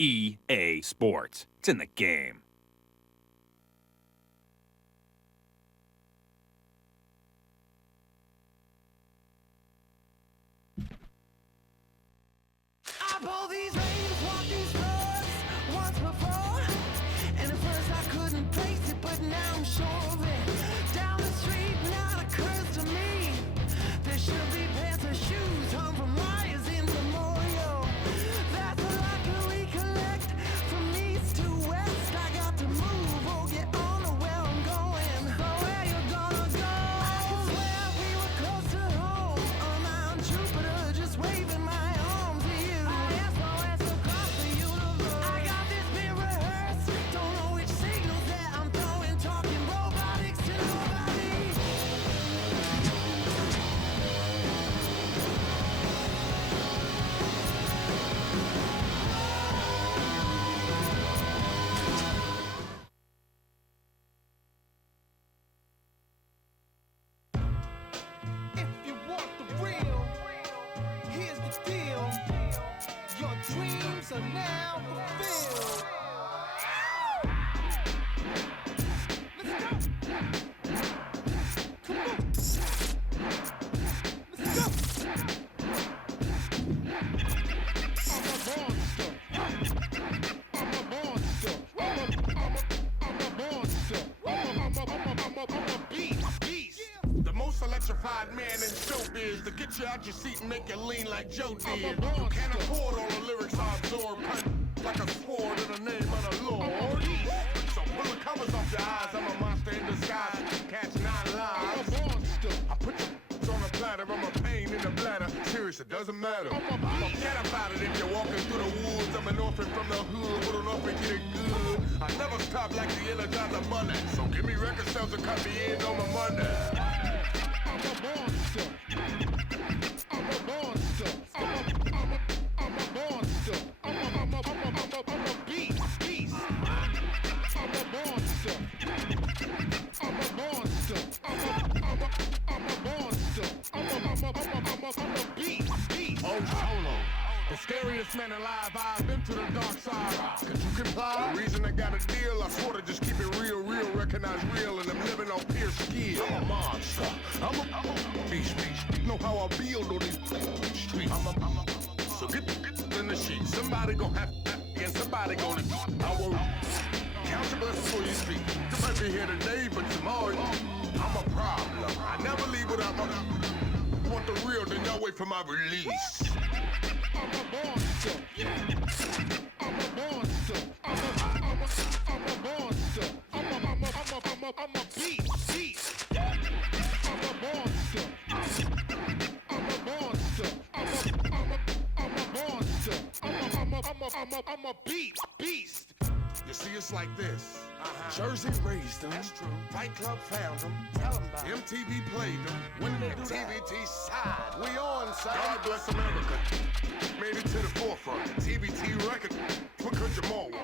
EA Sports. It's in the game. I pull these reins, walk these roads once before, and at first I couldn't place it, but now I'm sure of it. Down the street now it occurs to me there should be pairs of shoes hung from wires in memorial. That's a lot to recollect from east to west. I got to move or get on to where I'm going. So where you gonna go? I can swear we were close to home on Mount Jupiter, just waving my arms to you. SOS across the universe. I got this bit rehearsed. Don't know which signals that I'm throwing, talking robotics to nobody. If you want the real, here's the deal. Your dreams are now fulfilled. Let's go. Come on. Let's go. I'm a monster. I'm a monster. I'm a monster. I'm a beast. The most electrified man in showbiz to get you out your seat and make you lean like Joe did. You can't afford all the lyrics I absorb, cut like a sword in the name of the Lord. So pull the covers off your eyes, I'm a monster in disguise, catch 9 lives. I put your on a platter, I'm a pain in the bladder. Serious, it doesn't matter. Forget about it if you're walking through the woods. I'm an orphan from the hood, put on off and get it good. I never stop like the Energizer Bunny, so give me record sales and cut me in on my Monday. I'm a monster. I'm a monster. I'm a monster. I'm a beast. I'm a monster. I'm a monster. I'm a monster. I'm a beast. Oh, solo. The scariest man alive, I've been to the dark side. Could you comply? The reason I got a deal, I swore to just keep it real, recognize real, and I'm living on pure skill. I'm a monster. I'm a beast. Know how I build on these streets. So get in the sheet. Somebody gon' have and somebody gonna I won't count your blessings before you speak. You might be here today, but tomorrow I'm a problem. I never leave without my want the real, then y'all wait for my release. I'm a monster. I'm a monster. I'm a monster. I'm a beast. I'm a monster. I'm a monster. I'm a monster. I'm a beast. You see, it's like this. Jersey raised them. That's true. Fight Club found them. Tell them about MTV played them. When they do TBT side, we on side. God bless America. Made it to the forefront. TBT record. What could you more want?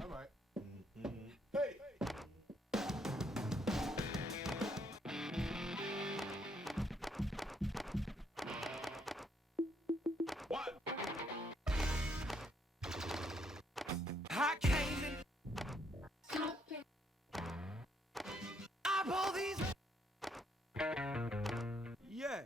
All right. Hey. What? I came in. I pull these. Yeah.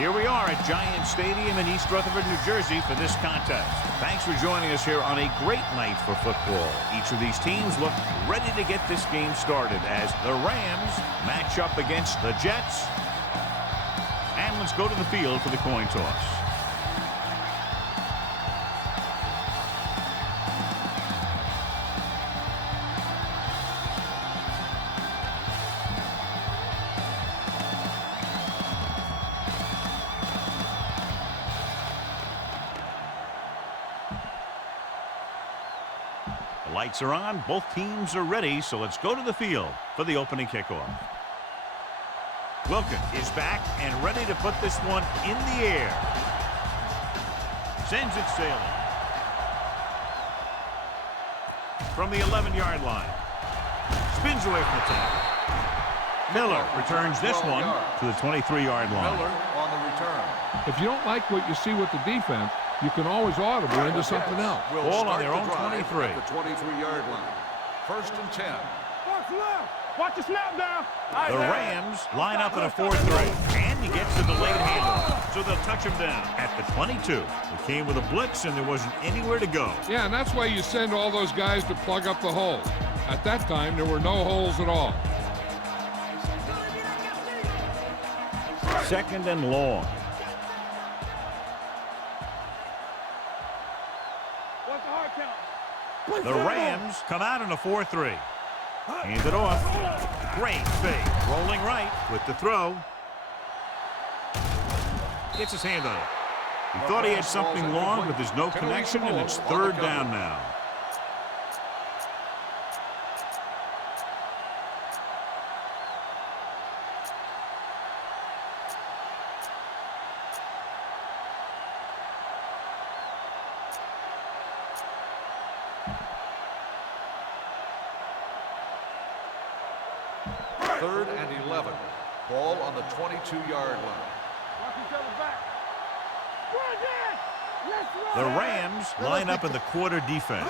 Here we are at Giant Stadium in East Rutherford, New Jersey for this contest. Thanks for joining us here on a great night for football. Each of these teams look ready to get this game started as the Rams match up against the Jets. And let's go to the field for the coin toss. The lights are on, both teams are ready, so let's go to the field for the opening kickoff. Wilkin is back and ready to put this one in the air. Sends it sailing. From the 11-yard line. Spins away from the tackle. Miller returns this one to the 23-yard line. Miller on the return. If you don't like what you see with the defense, you can always audible into something else. Ball on their own 23. At the 23-yard line. 1st and 10. Watch the snap down. The Rams line up in a 4-3. And he gets the delayed handoff. So they'll touch him down at the 22. It came with a blitz and there wasn't anywhere to go. Yeah, and that's why you send all those guys to plug up the hole. At that time, there were no holes at all. 2nd and long. What's the hard count? The Rams come out in a 4-3. Hand it off. Great fake. Rolling right with the throw. Gets his hand on it. He thought he had something long, but there's no connection, and it's 3rd down now. Third and 11. Ball on the 22-yard line. Watch each other back. The Rams line up in the quarter defense.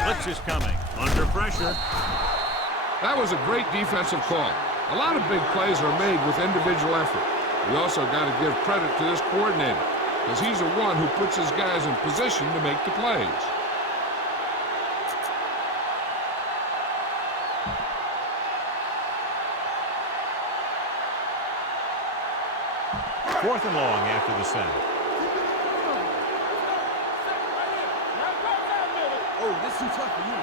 Blitz is coming. Under pressure. That was a great defensive call. A lot of big plays are made with individual effort. We also got to give credit to this coordinator, because he's the one who puts his guys in position to make the plays. Fourth and long after the sack. Oh, this is too tough for you.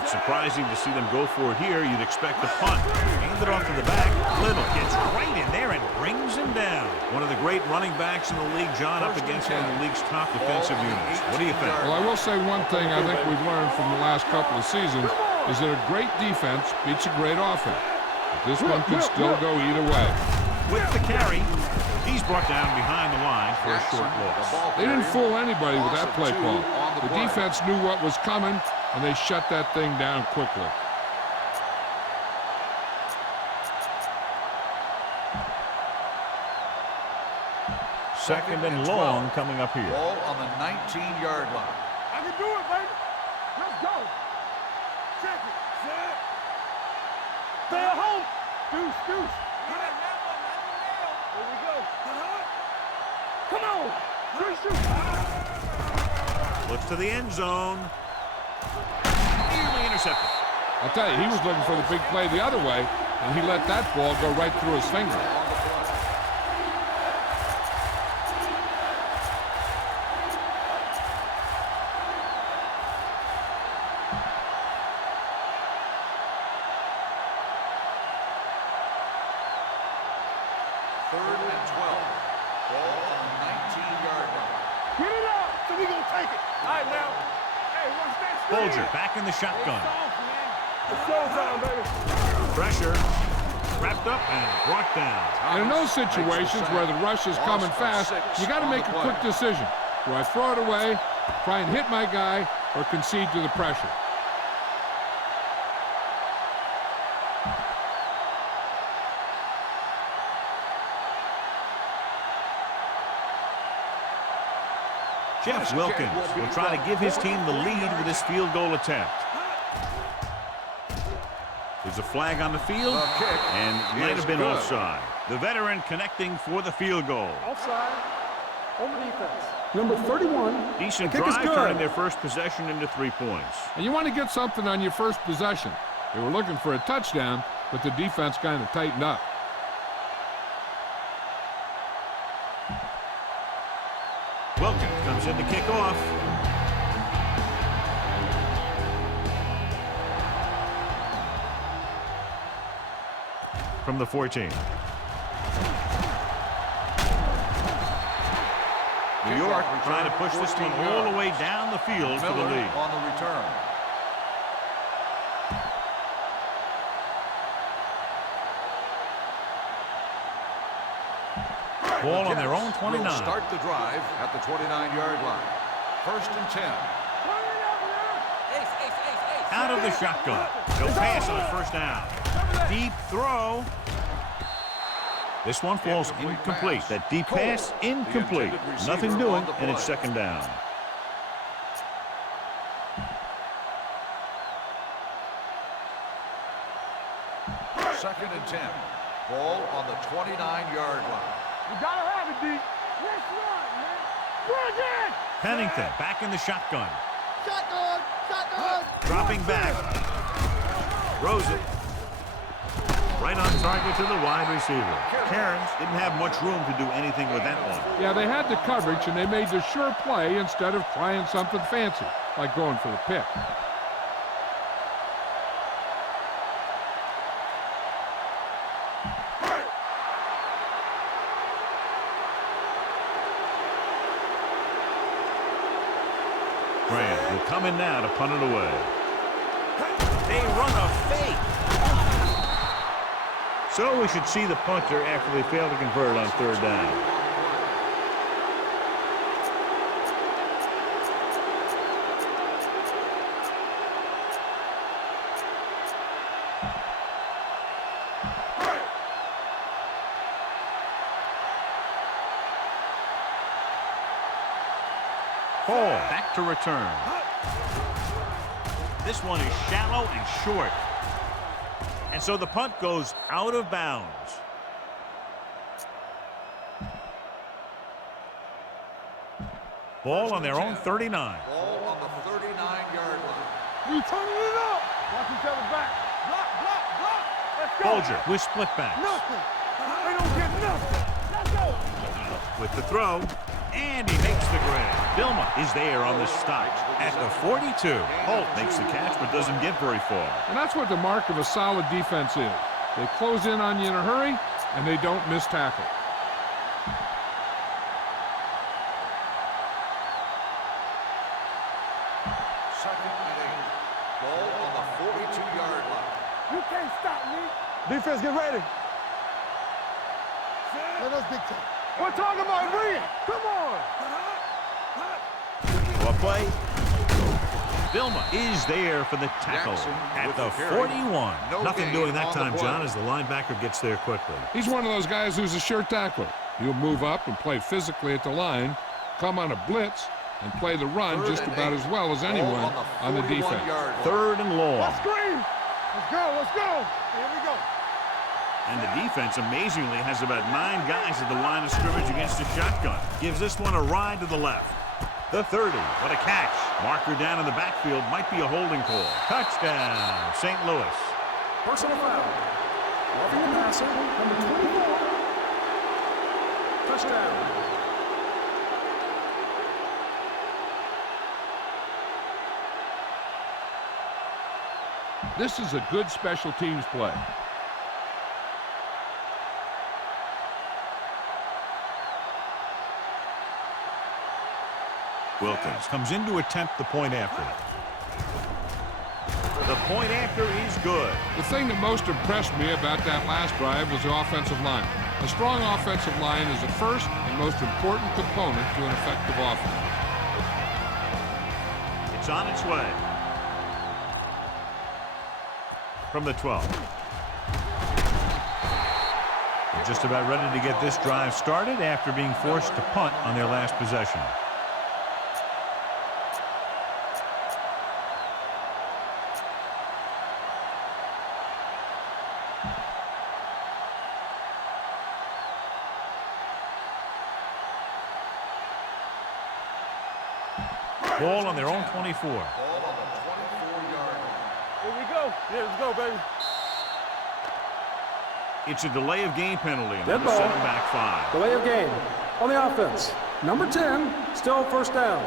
It's surprising to see them go for it here. You'd expect a punt. Hand it off to the back. Little gets right in there and brings him down. One of the great running backs in the league, John, up against one of the league's top defensive units. What do you think? Well, I will say one thing I think we've learned from the last couple of seasons is that a great defense beats a great offense. But this one could still go either way. With the carry, he's brought down behind the line for a short loss. They didn't fool anybody with that play call. The defense knew what was coming, and they shut that thing down quickly. Second and long coming up here. Ball on the 19-yard line. I can do it, baby. Let's go. Check it. Set. Stay at home. Deuce. Here we go. Come on. Shoot. Looks to the end zone. Nearly intercepted. I'll tell you, he was looking for the big play the other way, and he let that ball go right through his finger. Third and 12. Ball on the 19-yard line. Get it up. So we gonna take it. All right, now. Hey, watch that. Folger back in the shotgun. It's showtime, baby. Pressure. Wrapped up and brought down. And in those situations where the rush is coming fast, you got to make a quick decision. Do I throw it away, try and hit my guy, or concede to the pressure? Jeff Wilkins will try to give his team the lead with this field goal attempt. His There's a flag on the field, The kick and it might is have been good. offside. The veteran connecting for the field goal. Offside. On the defense. Number 31. Decent Kick is drive, good. turning their first possession into 3 points. And you want to get something on your first possession. They were looking for a touchdown, but the defense kind of tightened up. Wilkins comes in to kick off. From the 14. New York trying to push this one all the way down the field for the Miller lead. on the return. Ball on their own Jets 29. will start the drive at the 29-yard line. 1st and 10. Out of the shotgun. No pass on first down. Deep throw. This one falls incomplete. That deep pass, incomplete. Nothing doing, and it's 2nd down. Second and 10. Ball on the 29-yard line. You gotta have it, D. Let's run, man. Bring it! Pennington back in the shotgun. Shotgun! Shotgun! Dropping back. Throws it. Right on target to the wide receiver. Cairns didn't have much room to do anything with that one. Yeah, they had the coverage, and they made the sure play instead of trying something fancy, like going for the pick. Graham will come in now to punt it away. They run a fake. So we should see the punter after they fail to convert on 3rd down. Hall back to return. This one is shallow and short. And so the punt goes out of bounds. Ball on their own 39. Ball on the 39-yard line. We turning it up. Watch each other back. Block, block, block. Let's go. Folger with split backs. Nothing. They don't get nothing. Let's go. With the throw. And he makes the grab. Bilma is there on the stop at the 42. Holt makes the catch but doesn't get very far. And that's what the mark of a solid defense is. They close in on you in a hurry, and they don't miss tackle. Second and 8. Ball on the 42-yard line. You can't stop me. Defense, get ready. Let us dictate. We're talking about Reed. Come on. What play? Bilma is there for the tackle Jackson at with the the carry. 41. No Nothing gain doing that on the time, play. John, as the linebacker gets there quickly. He's one of those guys who's a sure tackler. He'll move up and play physically at the line, come on a blitz, and play the run Third just and about 8. as well as Ball anyone on the defense. 41-yard line. 3rd and long. Let's scream. Let's go. Let's go. Here we go. And the defense amazingly has about 9 guys at the line of scrimmage against a shotgun. Gives this one a ride to the left. The 30. What a catch. Marker down in the backfield. Might be a holding call. Touchdown, St. Louis. Personal foul. Roughing the passer. Number 24. Touchdown. This is a good special teams play. Wilkins comes in to attempt the point after. The point after is good. The thing that most impressed me about that last drive was the offensive line. A strong offensive line is the first and most important component to an effective offense. It's on its way. From the 12. They're just about ready to get this drive started after being forced to punt on their last possession. Ball on their own 24. Ball on the 24-yard line. Here we go. Yeah, let's go, baby. It's a delay of game penalty, and Dead they'll set ball. them back 5. Delay of game on the offense. Number 10, still first down.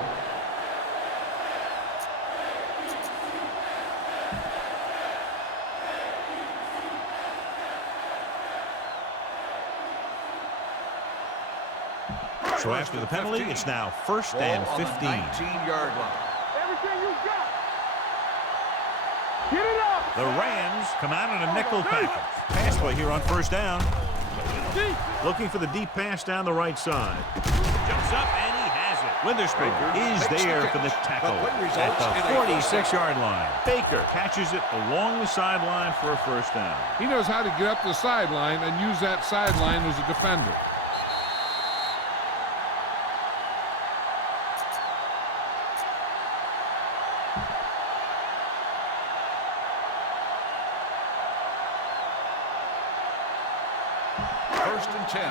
So after the penalty, it's now first and 15. Ball on the 19-yard line. Everything you got. Get it up. The Rams come out in a nickel package. Pass play here on first down. Looking for the deep pass down the right side. Jumps up, and he has it. Witherspoon is there for the tackle at the 46-yard line. Baker catches it along the sideline for a first down. He knows how to get up the sideline and use that sideline as a defender. First and 10.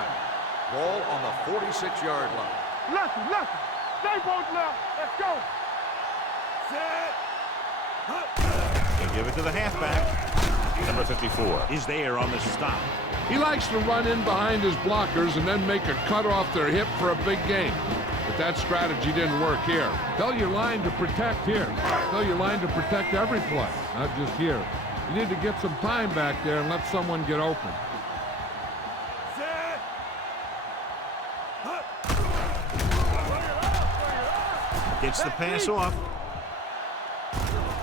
Ball on the 46-yard line. Left. Stay both left. Let's go. Set. They give it to the halfback. Number 54 is there on the stop. He likes to run in behind his blockers and then make a cut off their hip for a big gain. But that strategy didn't work here. Tell your line to protect here. Tell your line to protect every play, not just here. You need to get some time back there and let someone get open. Gets the pass off.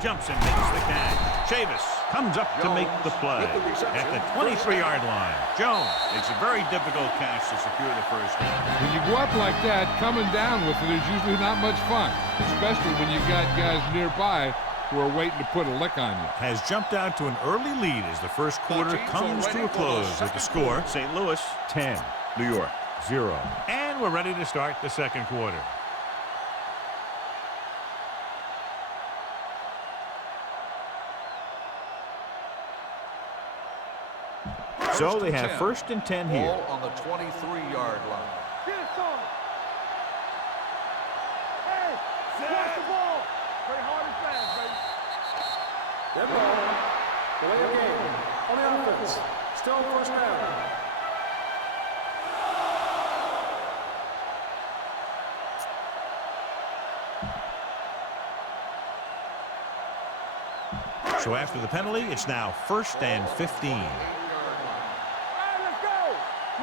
Jumps and makes the catch. Chavis comes up to make the play at the 23-yard line. Jones makes a very difficult catch to secure the first down. When you go up like that, coming down with it is usually not much fun, especially when you've got guys nearby who are waiting to put a lick on you. Has jumped out to an early lead as the first quarter comes to a close with the score. St. Louis 10, New York 0. And we're ready to start the second quarter. So they have first and 10 here. Ball on the 23-yard line. Get it, son. Hey, watch the ball. Play hard and fast, baby. Dead ball. Delay of game on the offense. Still first down. So after the penalty, it's now first and 15. All right, let's go.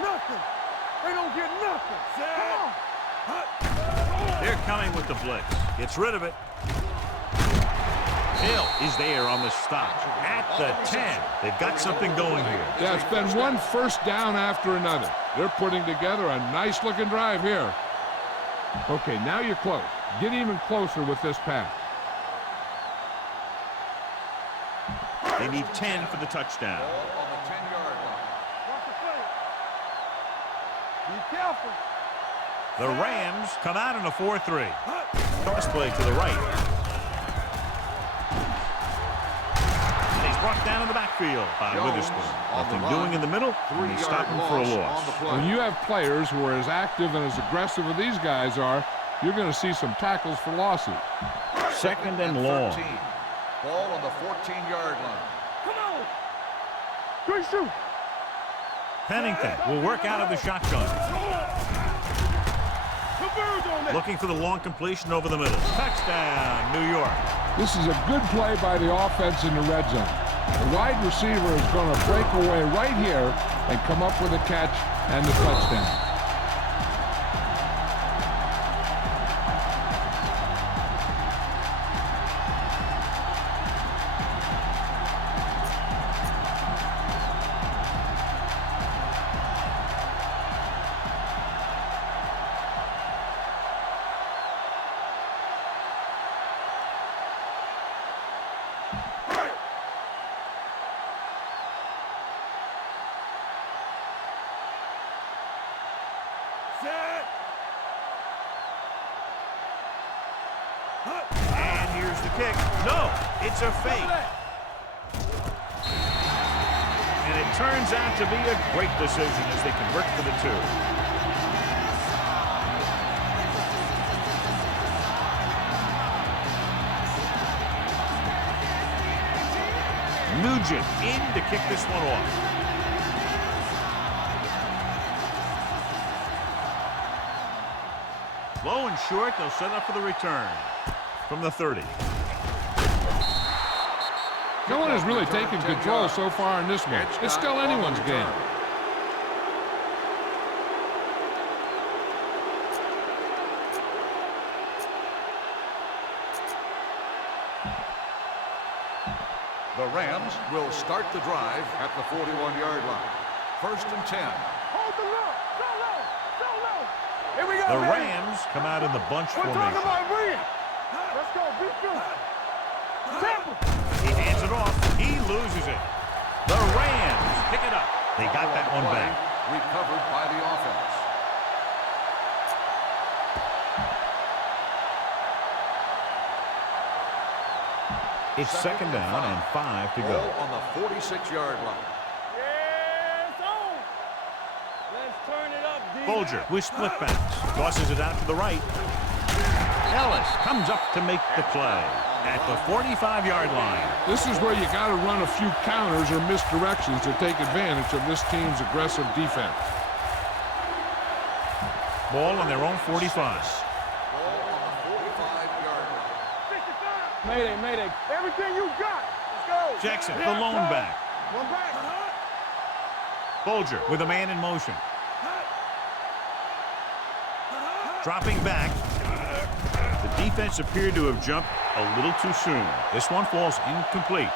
Nothing. They don't get nothing. Come on. They're coming with the blitz. Gets rid of it. Hill is there on the stop at the 10. They've got something going here. Yeah, it's been one first down after another. They're putting together a nice-looking drive here. Okay, now you're close. Get even closer with this pass. They need 10 for the touchdown. Ball on the 10-yard line. Watch the play. Be careful. The Rams come out in a 4-3. Toss play to the right. And he's brought down in the backfield by Witherspoon. Nothing doing in the middle, and they stop him for a loss. When you have players who are as active and as aggressive as these guys are, you're going to see some tackles for losses. Second and long. 13. Ball on the 14-yard line. Come on. Good shoot. Pennington will work out of the shotgun. The birds on that. Looking for the long completion over the middle. Touchdown, New York. This is a good play by the offense in the red zone. The wide receiver is going to break away right here and come up with a catch and the touchdown. And here's the kick. No, it's a fake. And it turns out to be a great decision as they convert for the 2. Nugent in to kick this one off. Low and short, they'll set up for the return from the 30. No one has really taken control so far in this match. It's still anyone's game. The Rams will start the drive at the 41-yard line. 1st and 10. Hold the look. Go low. Go low. Here we go, The baby. Rams come out in the bunch We're talking formation. about bring it. Let's go. Beat good. Temple. He hands it off. He loses it. The Rams pick it up. They got that one back. Recovered by the offense. It's second down and 5 to go. Ball on the 46-yard line. Yes, on. Let's turn it up, D. Folger with split backs. Tosses it out to the right. Ellis comes up to make the play at the 45-yard line. This is where you got to run a few counters or misdirections to take advantage of this team's aggressive defense. Ball on their own 45. Ball on the 45-yard line. 65. Mayday, mayday. Everything you got. Let's go. Jackson, the lone back. One back. Folger with a man in motion. Dropping back. The defense appeared to have jumped a little too soon. This one falls incomplete.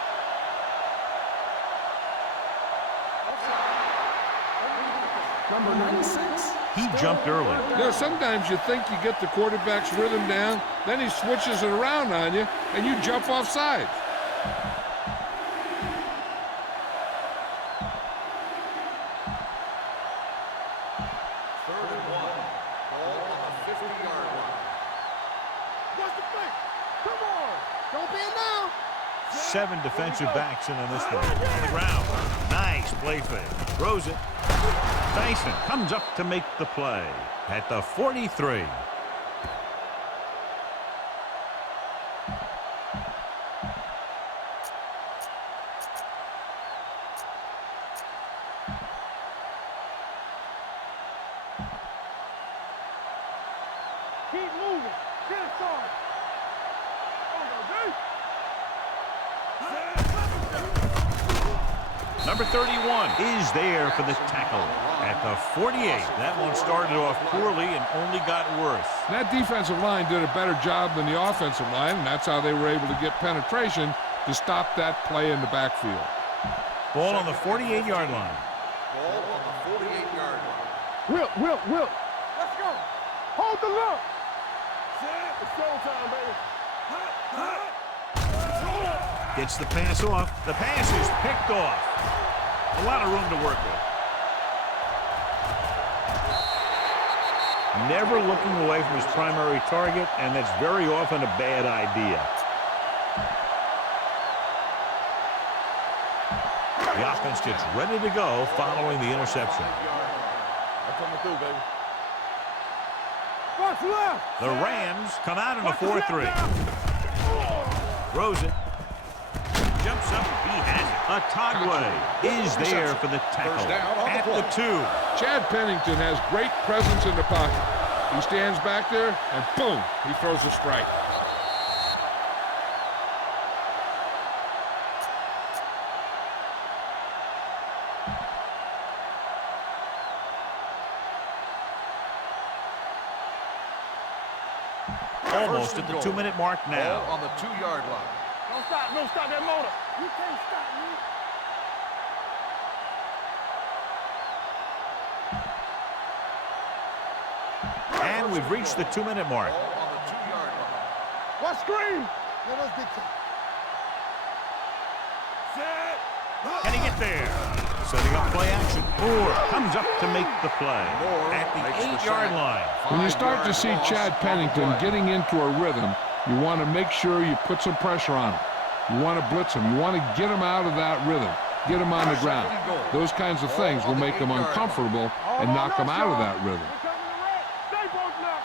Number 96. He jumped early. You know, sometimes you think you get the quarterback's rhythm down, then he switches it around on you, and you jump off sides. Third and 1. Ball on the 50-yard line. What's the play? Come on. Don't be now. 7 defensive backs in on this one. On the ground. Nice play fake. Throws it. Tyson comes up to make the play at the 43. Keep moving. Get it started. Number 31 is there for the tackle at the 48. That one started off poorly and only got worse. That defensive line did a better job than the offensive line, and that's how they were able to get penetration to stop that play in the backfield. Ball on the 48-yard line. Ball on the 48-yard line. Will. Let's go. Hold the look. It's showtime, baby. Gets the pass off. The pass is picked off. A lot of room to work with. Never looking away from his primary target, and that's very often a bad idea. The offense gets ready to go following the interception. I'm coming through, baby. What's left? The Rams come out in a 4-3. Throws it. Jumps up. He has it. Atagwe is there for the tackle at the 2. Chad Pennington has great presence in the pocket. He stands back there, and boom, he throws a strike. Almost at the 2-minute mark now. Ball on the 2-yard line. Don't stop that motor. You can't stop me. And we've reached the 2-minute mark. Ball on the 2-yard line. What screen? Let us get Can he get there? Setting up play action. Moore comes up to make the play at the 8-yard line. When you start to see Chad Pennington getting into a rhythm, you want to make sure you put some pressure on him. You want to blitz him. You want to get him out of that rhythm. Get him on the ground. Those kinds of things will make him uncomfortable and knock him out of that rhythm. Stay both now.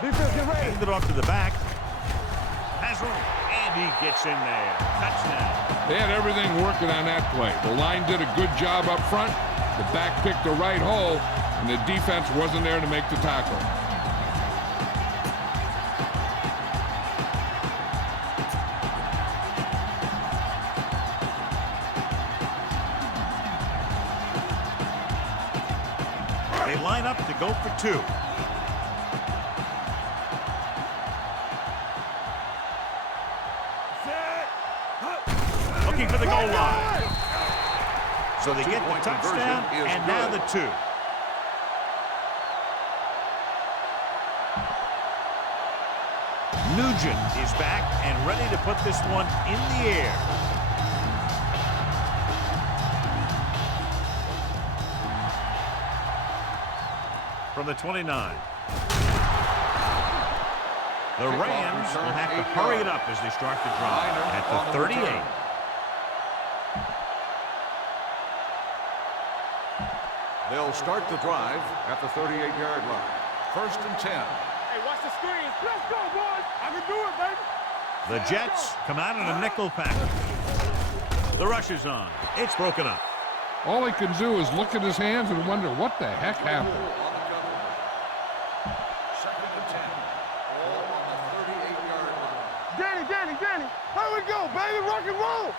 Defense, get ready. Hand it off to the back. Has room. And And he gets in there. Touchdown. They had everything working on that play. The line did a good job up front. The back picked the right hole, and the defense wasn't there to make the tackle. They line up to go for 2. Looking for the goal line. So they get the touchdown, and now the 2. Nugent is back and ready to put this one in the air. From the 29. The Rams will have to hurry it up as they start the drive at the 38. They'll start the drive at the 38-yard line. First and 10. Hey, watch the screens. Let's go, boys. I can do it, baby. The Jets come out in a nickel package. The rush is on. It's broken up. All he can do is look at his hands and wonder what the heck happened. Second and 10. All on the 38-yard line. Danny. Here we go, baby. Rock and roll.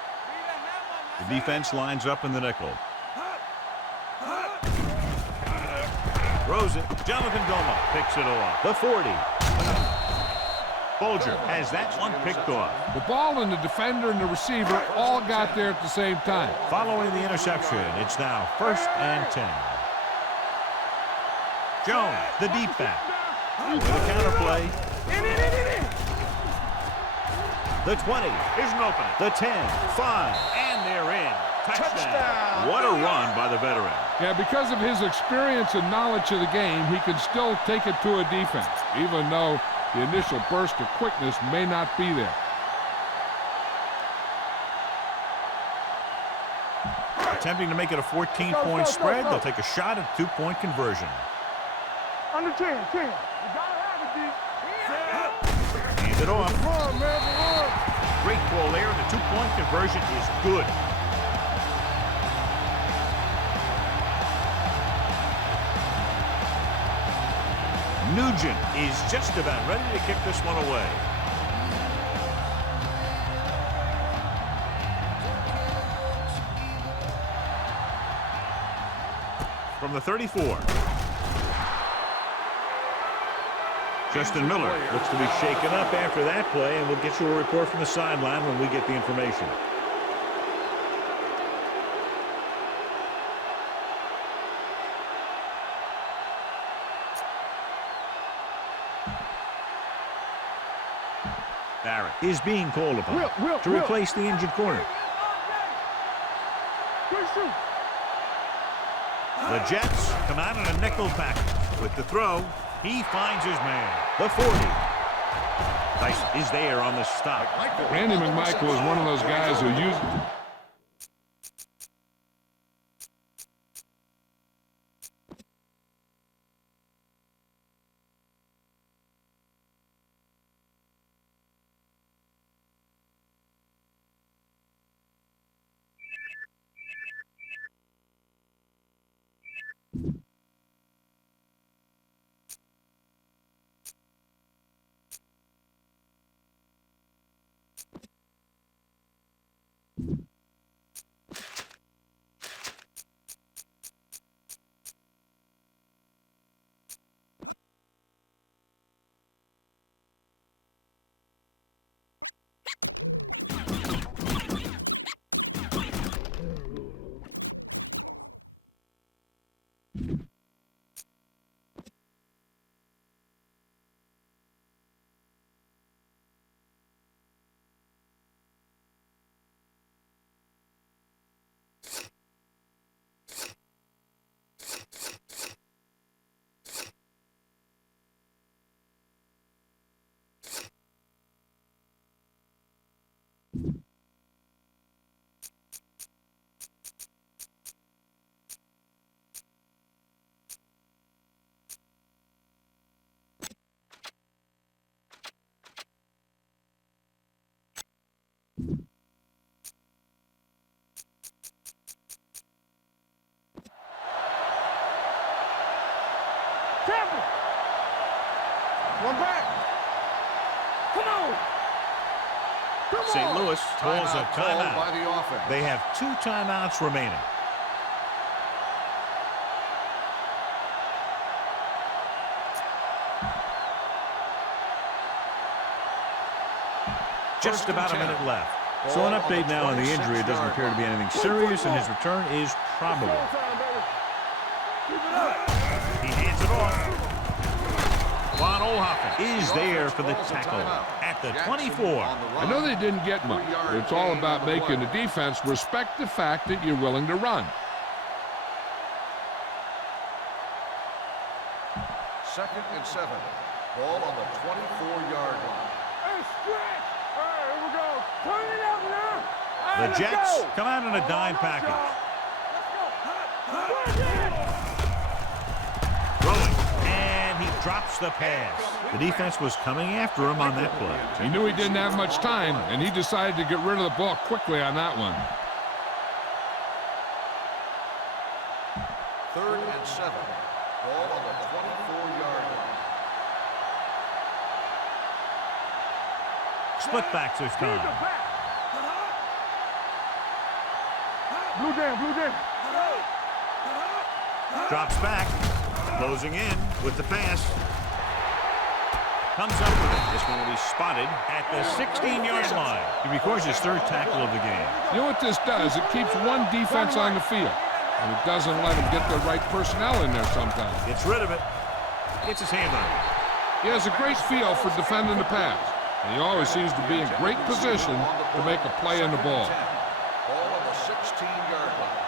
The defense lines up in the nickel. Throws it. Jonathan Goma picks it off. The 40. Folger has that one picked off. The ball and the defender and the receiver all got there at the same time. Following the interception, it's now first and 10. Jones, the deep back. With a counter play. The 20 isn't open. The 10, 5, and they're in. Touchdown. What a run by the veteran. Yeah, because of his experience and knowledge of the game, he can still take it to a defense, even though the initial burst of quickness may not be there. Attempting to make it a 14-point spread, they'll take a shot at 2-point conversion. Under 10. You gotta have it, D. Hand it off. Run, man, run. Great call there. The 2-point conversion is good. Nugent is just about ready to kick this one away. From the 34. Justin Miller looks to be shaken up after that play, and we'll get you a report from the sideline when we get the information. Barrett is being called upon to replace the injured corner. The Jets come out in a nickel package. With the throw, he finds his man. The 40. Tyson is there on the stop. Randy McMichael is one of those guys who uses... Tampa. One back. Come on. St. Louis calls a Timeout called timeout. by the offense. They have 2 timeouts remaining. Just about a minute left. So an update now on the injury. It doesn't appear to be anything serious, and his return is probable. He hands it off. Juan Olhoffen is there for the tackle at the 24. I know they didn't get much, but it's all about making the defense respect the fact that you're willing to run. Second and 7. Ball on the 24-yard line. Hey, stretch. All right, here we go. Turn it up now. All The right, Jets let's go. come out in a dime package. Throwing, and he drops the pass. The defense was coming after him on that play. He knew he didn't have much time, and he decided to get rid of the ball quickly on that one. Third and 7. Ball on the 24-yard line. Split backs this time. Blue down, blue down. Drops back. Closing in with the pass. Comes up with it. This one will be spotted at the 16-yard line. He records his 3rd tackle of the game. You know what this does? It keeps one defense on the field, and it doesn't let him get the right personnel in there sometimes. Gets rid of it. Gets his hand on it. He has a great feel for defending the pass, and he always seems to be in great position to make a play on the ball. Ball on the 16-yard line.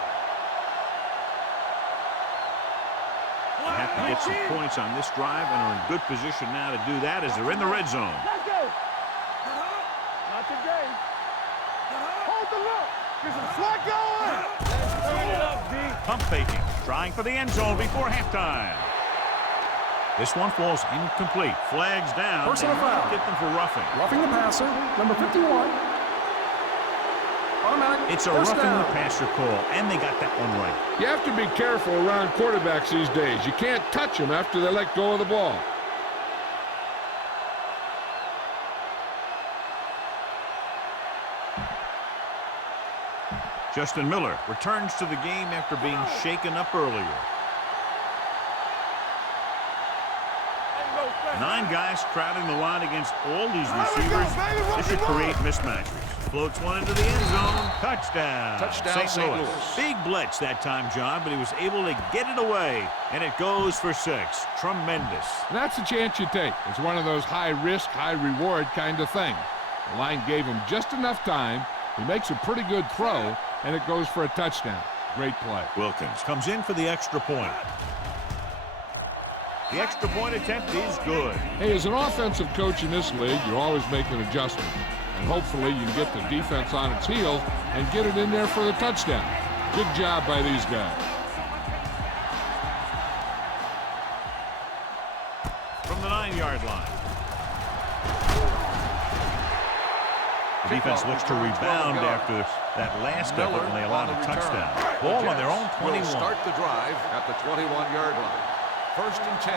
Have to get some points on this drive and are in good position now to do that as they're in the red zone. Let's go. Not today. Hold the look. Get some slack going. Let's turn it up, D. Pump faking, trying for the end zone before halftime. This one falls incomplete. Flags down. Personal They foul. get them for roughing. Roughing the passer, number 51. Automatic. It's a First roughing down. the passer call, and they got that one right. You have to be careful around quarterbacks these days. You can't touch them after they let go of the ball. Justin Miller returns to the game after being shaken up earlier. 9 guys crowding the line against all these receivers. This should create mismatches. Floats one into the end zone. Touchdown. Touchdown, St. Louis. Big blitz that time, John, but he was able to get it away, and it goes for 6. Tremendous. And that's a chance you take. It's one of those high-risk, high-reward kind of thing. The line gave him just enough time. He makes a pretty good throw, and it goes for a touchdown. Great play. Wilkins comes in for the extra point. The extra point attempt is good. Hey, as an offensive coach in this league, you're always making adjustments. And hopefully you can get the defense on its heels and get it in there for the touchdown. Good job by these guys. From the 9-yard line. The defense looks to rebound after that last effort when they allowed a touchdown. Ball on their own 21. Will start the drive at the 21-yard line. First and 10.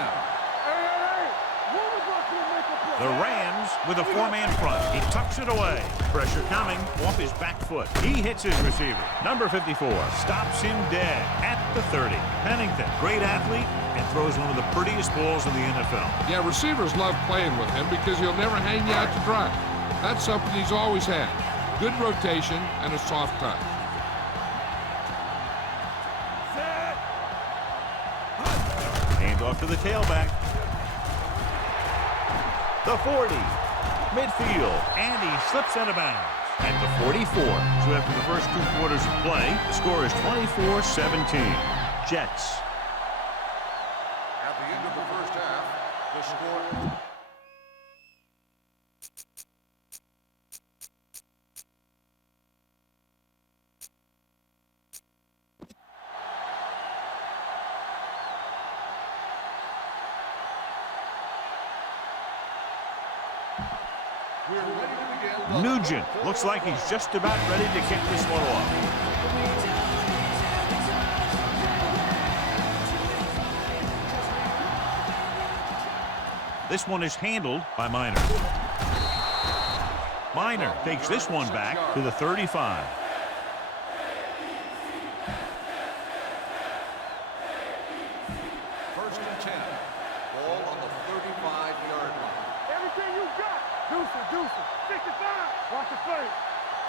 The Rams with a 4-man front. He tucks it away. Pressure coming off his back foot. He hits his receiver. Number 54 stops him dead at the 30. Pennington, great athlete, and throws one of the prettiest balls in the NFL. Yeah, receivers love playing with him because he'll never hang you out to dry. That's something he's always had. Good rotation and a soft touch. Hand off to the tailback. The 40. Midfield. And he slips out of bounds at the 44. So after the first 2 quarters of play, the score is 24-17. Jets. At the end of the first half, the score... Nugent looks like he's just about ready to kick this one off. This one is handled by Minor. Minor takes this one back to the 35. First and 10. Ball on the 35-yard line. Everything you got. Deuce it. 65. Watch the play.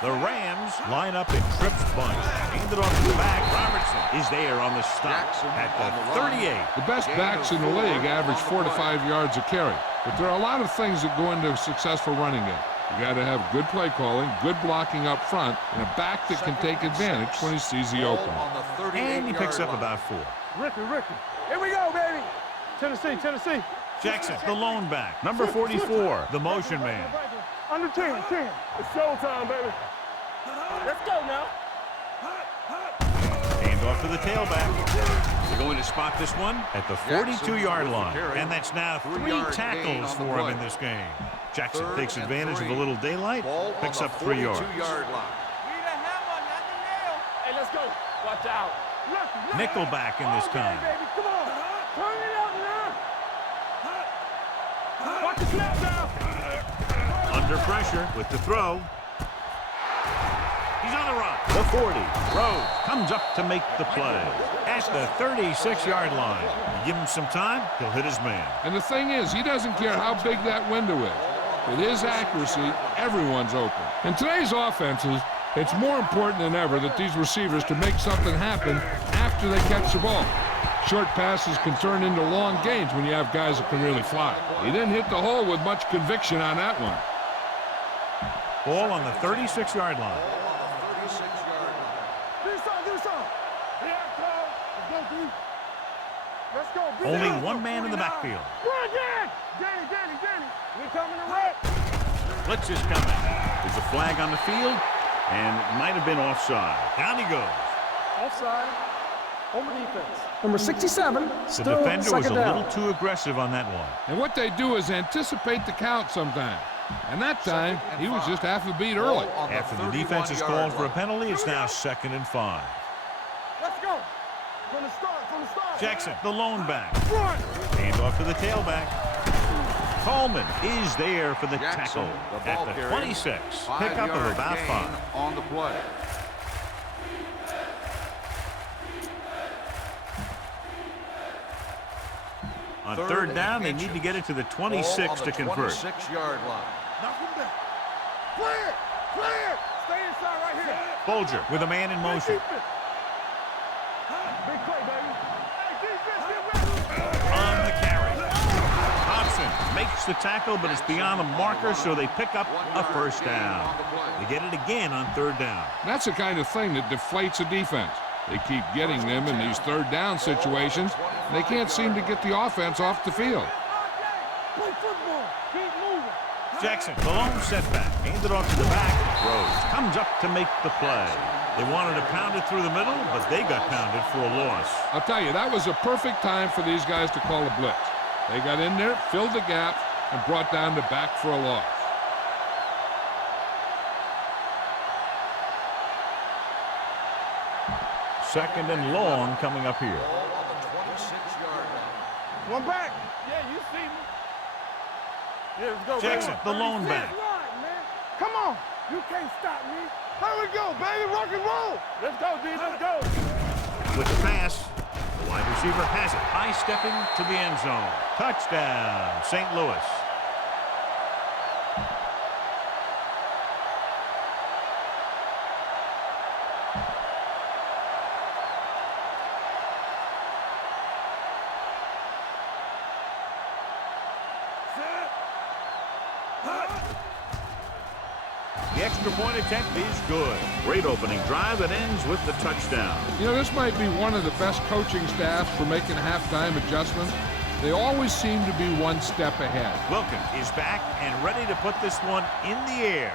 The Rams line up in trips bunch. Handed off to the back. Robertson is there on the stop at the 38. The best backs in the league average 4 to 5 yards a carry. But there are a lot of things that go into a successful running game. You got to have good play calling, good blocking up front, and a back that can take advantage when he sees the opening. And he picks up about 4. Ricky. Here we go, baby. Tennessee. Jackson, the lone back. Number 44, the motion man. Under 10. It's showtime, baby. Let's go now. Hand off to the tailback. They're going to spot this one at the 42-yard line. And that's now 3 tackles for him in this game. Jackson takes advantage of a little daylight, picks up 3 yards. Hey, let's go. Watch out. Nickel back in this time. Baby, come on. Turn it up now. Watch the snap now. Under pressure with the throw. He's on the run. The 40. Rhodes comes up to make the play at the 36-yard line. You give him some time, he'll hit his man. And the thing is, he doesn't care how big that window is. With his accuracy, everyone's open. In today's offenses, it's more important than ever that these receivers to make something happen after they catch the ball. Short passes can turn into long gains when you have guys that can really fly. He didn't hit the hole with much conviction on that one. Ball on the 36-yard line. Do some. Let's go. Only one man in the backfield. Run, Danny. We coming to wreck. Blitz is coming. There's a flag on the field, and might have been offside. Down he goes. Offside. Home defense. Number 67. The Still defender was a second down. little too aggressive on that one. And what they do is anticipate the count sometimes. And that time, he was just half a beat early. After the defense is called for a penalty, it's now 2nd and 5. Let's go. From the start. Jackson, the lone back. Run. Hand off to the tailback. Coleman is there for the tackle at the 26. Pickup of about 5. On the play. On 3rd down, they need to get it to the 26 to convert. 26-yard line. Knock him down. Clear. Stay inside right here. Folger with a man in motion. Big play, baby. Hey, defense, get ready. On the carry. Thompson makes the tackle, but it's beyond the marker, so they pick up a 1st down. They get it again on 3rd down. That's the kind of thing that deflates a defense. They keep getting them in these 3rd down situations, and they can't seem to get the offense off the field. Play football. Keep moving. Jackson, the lone setback. Handed off to the back. Rhodes comes up to make the play. They wanted to pound it through the middle, but they got pounded for a loss. I'll tell you, that was a perfect time for these guys to call a blitz. They got in there, filled the gap, and brought down the back for a loss. Second and long coming up here. One back. Yeah, you see me. Yeah, let's go, Jackson, baby. the lone back. Right, man. Come on. You can't stop me. Here we go, baby. Rock and roll. Let's go, D. Let's go. With the pass, the wide receiver has it. High stepping to the end zone. Touchdown, St. Louis. The extra point attempt is good. Great opening drive that ends with the touchdown. You know, this might be one of the best coaching staffs for making halftime adjustments. They always seem to be one step ahead. Wilkins is back and ready to put this one in the air.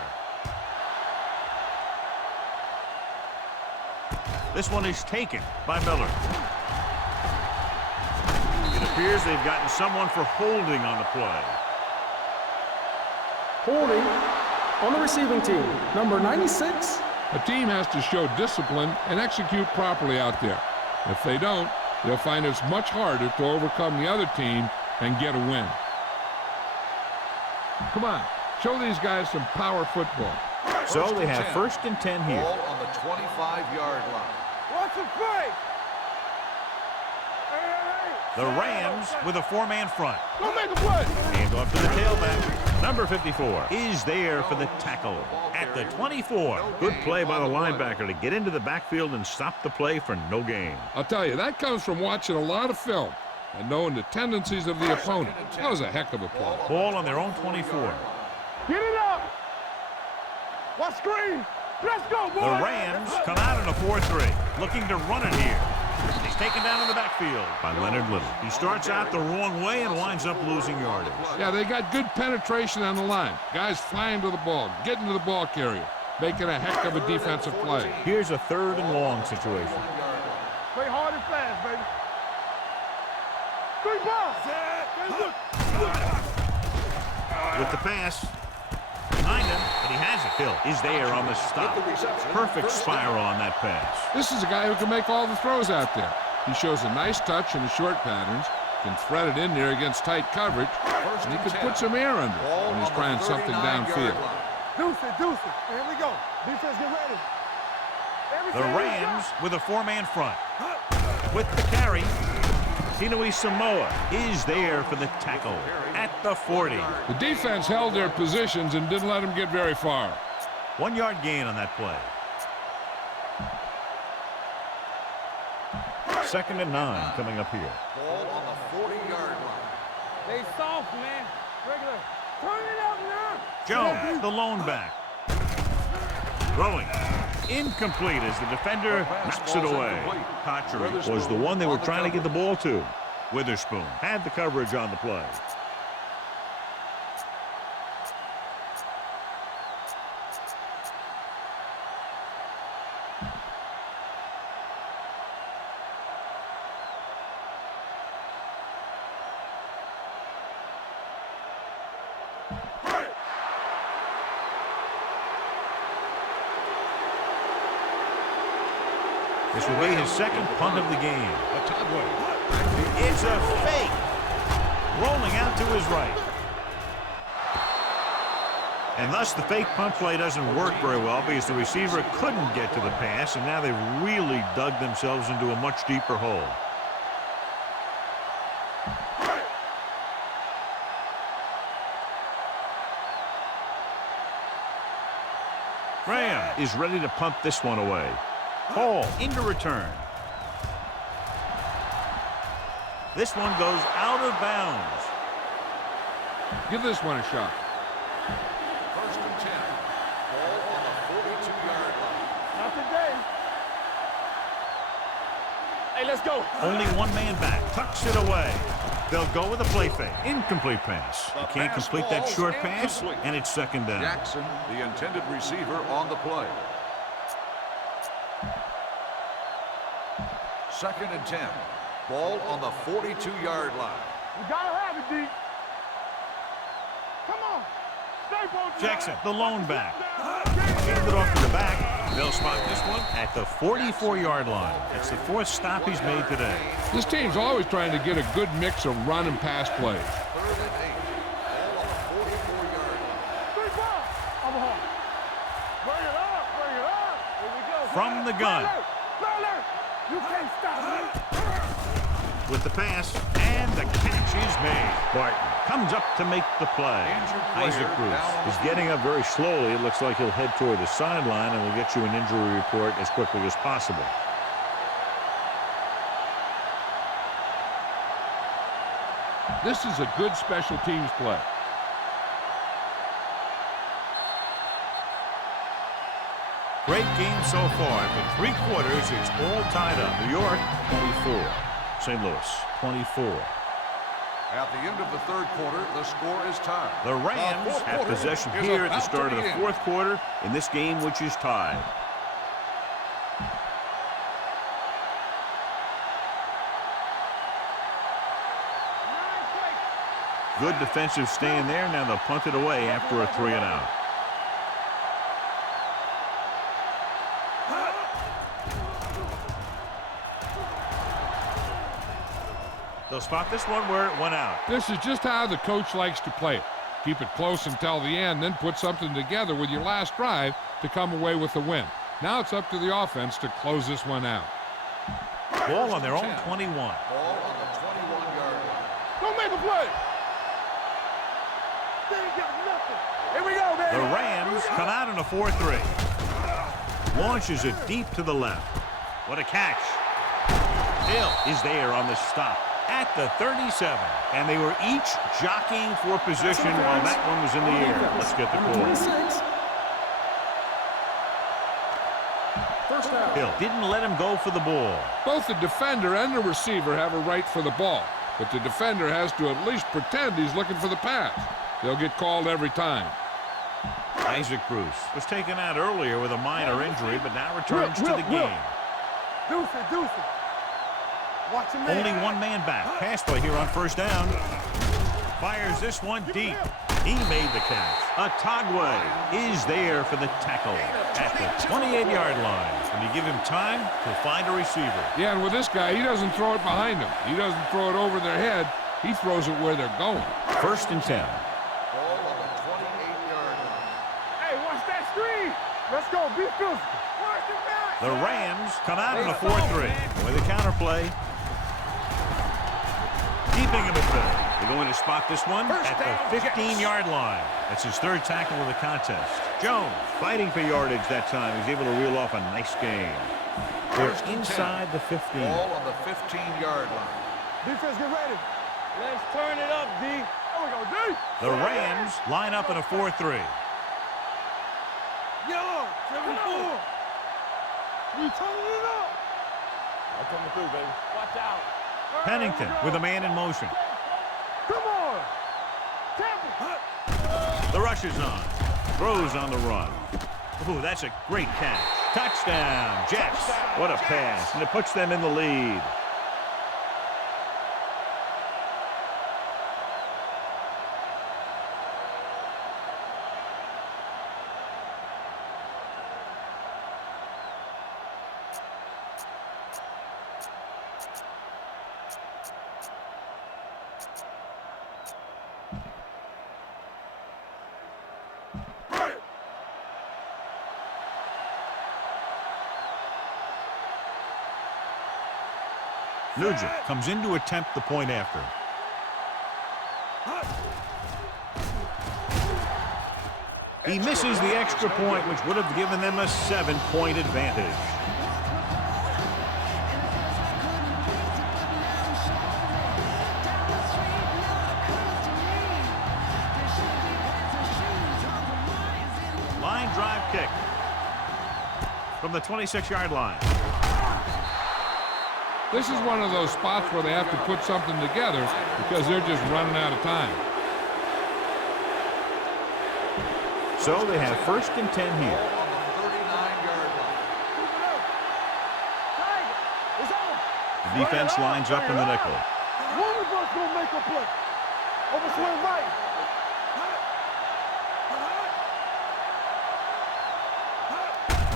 This one is taken by Miller. It appears they've gotten someone for holding on the play. Holding on the receiving team. Number 96. A team has to show discipline and execute properly out there. If they don't, they'll find it's much harder to overcome the other team and get a win. Come on, show these guys some power football. So they have 1st and 10 here. Ball on the 25-yard line. What's the play? The Rams with a 4-man front. Go make a play. Hand off to the tailback. Number 54 is there for the tackle at the 24. Good play by the linebacker to get into the backfield and stop the play for no gain. I'll tell you, that comes from watching a lot of film and knowing the tendencies of the opponent. That was a heck of a play. Ball on their own 24. Get it up. Watch screen. Let's go, boy. The Rams come out in a 4-3, looking to run it here. He's taken down in the backfield by Leonard Little. He starts out the wrong way and winds up losing yardage. Yeah, they got good penetration on the line. Guys flying to the ball, getting to the ball carrier, making a heck of a defensive play. Here's a 3rd and long situation. Play hard and fast, baby. 3 balls. With the pass, behind him, but he has it. Hill is there on the stop. Perfect spiral on that pass. This is a guy who can make all the throws out there. He shows a nice touch in the short patterns, can thread it in there against tight coverage, and he can put some air under it when he's trying something downfield. Deuce it. Here we go. Defense, get ready. The Rams with a 4-man front. With the carry, Tinui Samoa is there for the tackle at the 40. The defense held their positions and didn't let them get very far. 1-yard gain on that play. 2nd and 9 coming up here. Ball on the 40-yard line. They soft, man. Regular. Turn it up now. Jones, the lone back. Throwing. Incomplete as the defender knocks it away. Cotchery was the one they were trying to get the ball to. Witherspoon had the coverage on the play. This will be his 2nd punt of the game. It's a fake. Rolling out to his right. And thus the fake punt play doesn't work very well because the receiver couldn't get to the pass, and now they've really dug themselves into a much deeper hole. Graham is ready to punt this one away. Hall into return. This one goes out of bounds. Give this one a shot. 1st and 10. Ball on the 42-yard line. Not today. Hey, let's go. Only 1 man back. Tucks it away. They'll go with a play fake. Incomplete pass. You can't complete that short pass, and it's 2nd down. Jackson, the intended receiver, on the play. 2nd and 10. Ball on the 42-yard line. We gotta have it, D. Come on. Stay on Jackson, the lone back. Hand it off to the back. They'll spot this one at the 44-yard line. That's the 4th stop he's made today. This team's always trying to get a good mix of run and pass plays. 3rd and 8. Ball on the 44-yard line. 3 balls. I'm home. Bring it up. Here we go. From the gun. Tyler, you can't stop me. With the pass, and the catch is made. Barton comes up to make the play. Isaac Bruce is getting up very slowly. It looks like he'll head toward the sideline, and we'll get you an injury report as quickly as possible. This is a good special teams play. Great game so far. For 3 quarters, it's all tied up. New York, 24. St. Louis, 24. At the end of the 3rd quarter, the score is tied. The Rams have possession here at the start of the 4th quarter in this game, which is tied. Good defensive stand there. Now they'll punt it away after a 3 and out. They'll spot this one where it went out. This is just how the coach likes to play it. Keep it close until the end, then put something together with your last drive to come away with the win. Now it's up to the offense to close this one out. Ball on their own 21. Ball on the 21-yard line. Don't make a play. They ain't got nothing. Here we go, baby. The Rams come out in a 4-3. Launches it deep to the left. What a catch. Hill is there on the stop at the 37. And they were each jockeying for position while that one was in the air. Let's get the call. First down. Hill didn't let him go for the ball. Both the defender and the receiver have a right for the ball, but the defender has to at least pretend he's looking for the pass. They'll get called every time. Isaac Bruce was taken out earlier with a minor injury, but now returns to the game. Deuce it. Watch him, man. Only one man back. Pass play here on first down. Fires this one deep. He made the catch. Atagwe is there for the tackle at the 28-yard line. When you give him time to find a receiver. Yeah, and with this guy, he doesn't throw it behind him. He doesn't throw it over their head. He throws it where they're going. First and 10. Ball on the 28-yard line. Hey, watch that screen. Let's go. Be physical. The Rams come out in a 4-3 with a counterplay. Keeping him at third. They're going to spot this one at the 15-yard line. That's his third tackle of the contest. Jones fighting for yardage that time. He's able to reel off a nice game. They're inside the 15. Ball on the 15-yard line. Defense, get ready. Let's turn it up, D. There we go, D. The Rams line up in a 4-3. Yellow, 74. We turning it up. I'm coming through, baby. Watch out. Pennington with a man in motion. Come on. Tap it. The rush is on. Throws on the run. Ooh, that's a great catch. Touchdown, Jets. What a pass. And it puts them in the lead. Nugent comes in to attempt the point after. He misses the extra point, which would have given them a 7-point advantage. Line drive kick from the 26-yard line. This is one of those spots where they have to put something together because they're just running out of time. So they have first and 10 here. Ball on the 39-yard line. The defense lines up in the nickel. One of us gonna make a play. Over swing right.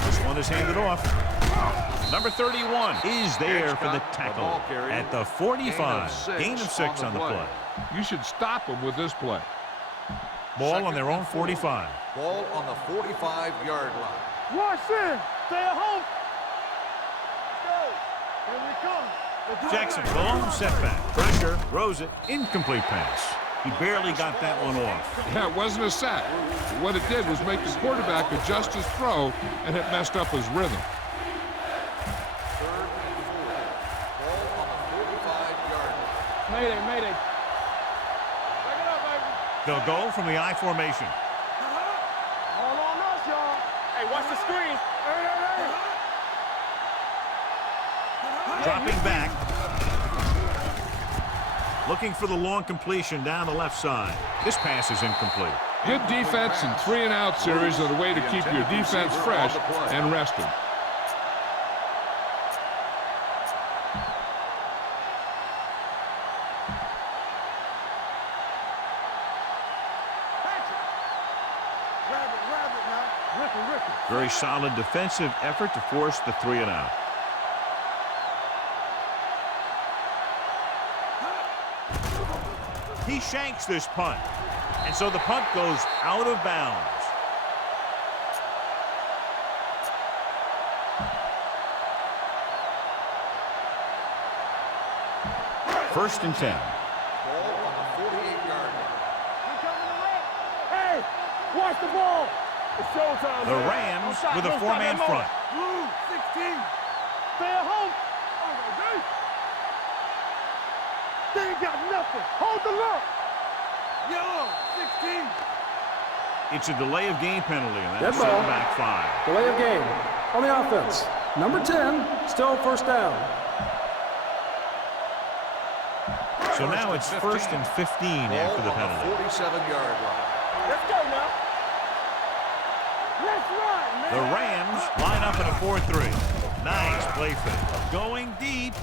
This one is handed off. Number 31 is there for the tackle at the 45. Gain of 6 on the play. You should stop them with this play. Ball on their own 45. Ball on the 45-yard line. Watch in. Stay at home. Let's go. Here we come. Let's do Jackson, it. the lone setback. Pressure, throws it, incomplete pass. He barely got that one off. Yeah, it wasn't a sack. What it did was make the quarterback adjust his throw, and it messed up his rhythm. Third and 4. Ball on the 45-yard line. Mayday, mayday. Back it up, baby. They'll go from the I formation. All on us, y'all. Hey, watch the screen. Hey. Dropping back. Looking for the long completion down the left side. This pass is incomplete. Good defense and 3-and-out series are the way to keep your defense fresh and rested. Grab it now. Rip it. Very solid defensive effort to force the 3-and-out. He shanks this punt. And so the punt goes out of bounds. First and 10. Ball on the 48-yard line. Hey, watch the ball. It's showtime. The man. Rams Don't stop, with a don't stop four-man that front. Blue, 16. Stay at home. They ain't got nothing. Hold the look. Yellow, 16. It's a delay of game penalty, and that's Dead ball. back 5. Delay of game on the offense. Number 10, still first down. So now it's first and 15 after the Ball on penalty. the 47-yard line. Let's go now. Let's run, man. The Rams line up in a 4-3. Nice play fake. Going deep.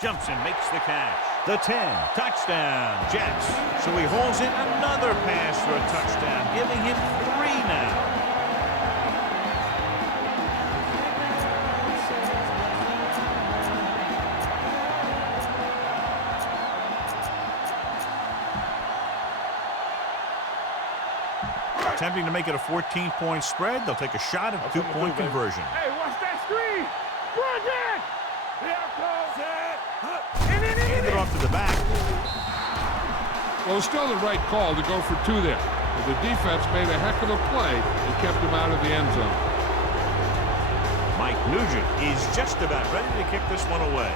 Jumps and makes the catch. The 10, touchdown, Jets. So he holds in another pass for a touchdown, giving him 3 now. Attempting to make it a 14-point spread. They'll take a shot at a 2-point conversion. Hey, watch that screen. Run it. Here it comes. Hand it off to the back. Well, it's still the right call to go for 2 there. But the defense made a heck of a play and kept him out of the end zone. Mike Nugent is just about ready to kick this one away.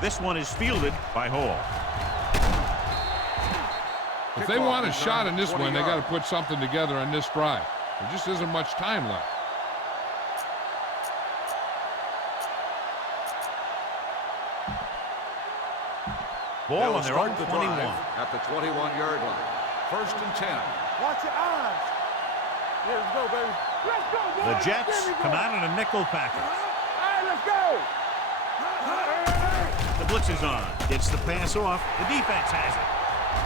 This one is fielded by Hall. If they want a shot in this one, they got to put something together on this drive. There just isn't much time left. Ball on their own Start the 21. drive at the 21-yard line. First and 10. Watch your eyes. Yeah, let's go, baby. Let's go, boys. The Jets come out in a nickel package. All right, let's go. The blitz is on. Gets the pass off. The defense has it.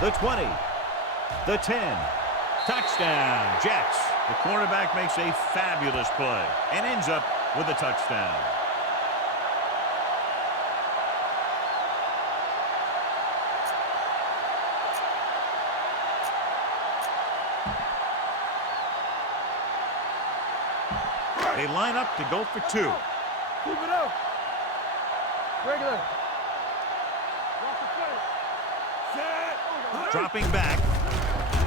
The 20. The 10. Touchdown, Jets. The cornerback makes a fabulous play and ends up with a touchdown. They line up to go for 2. Keep it up. Regular. Watch the play. Set. Dropping back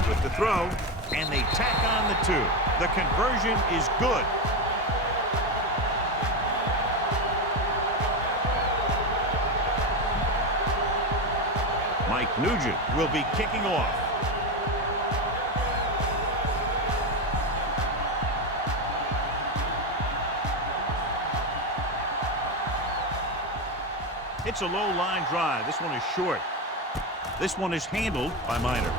with the throw, and they tack on the 2. The conversion is good. Mike Nugent will be kicking off. It's a low line drive. This one is short. This one is handled by Minor.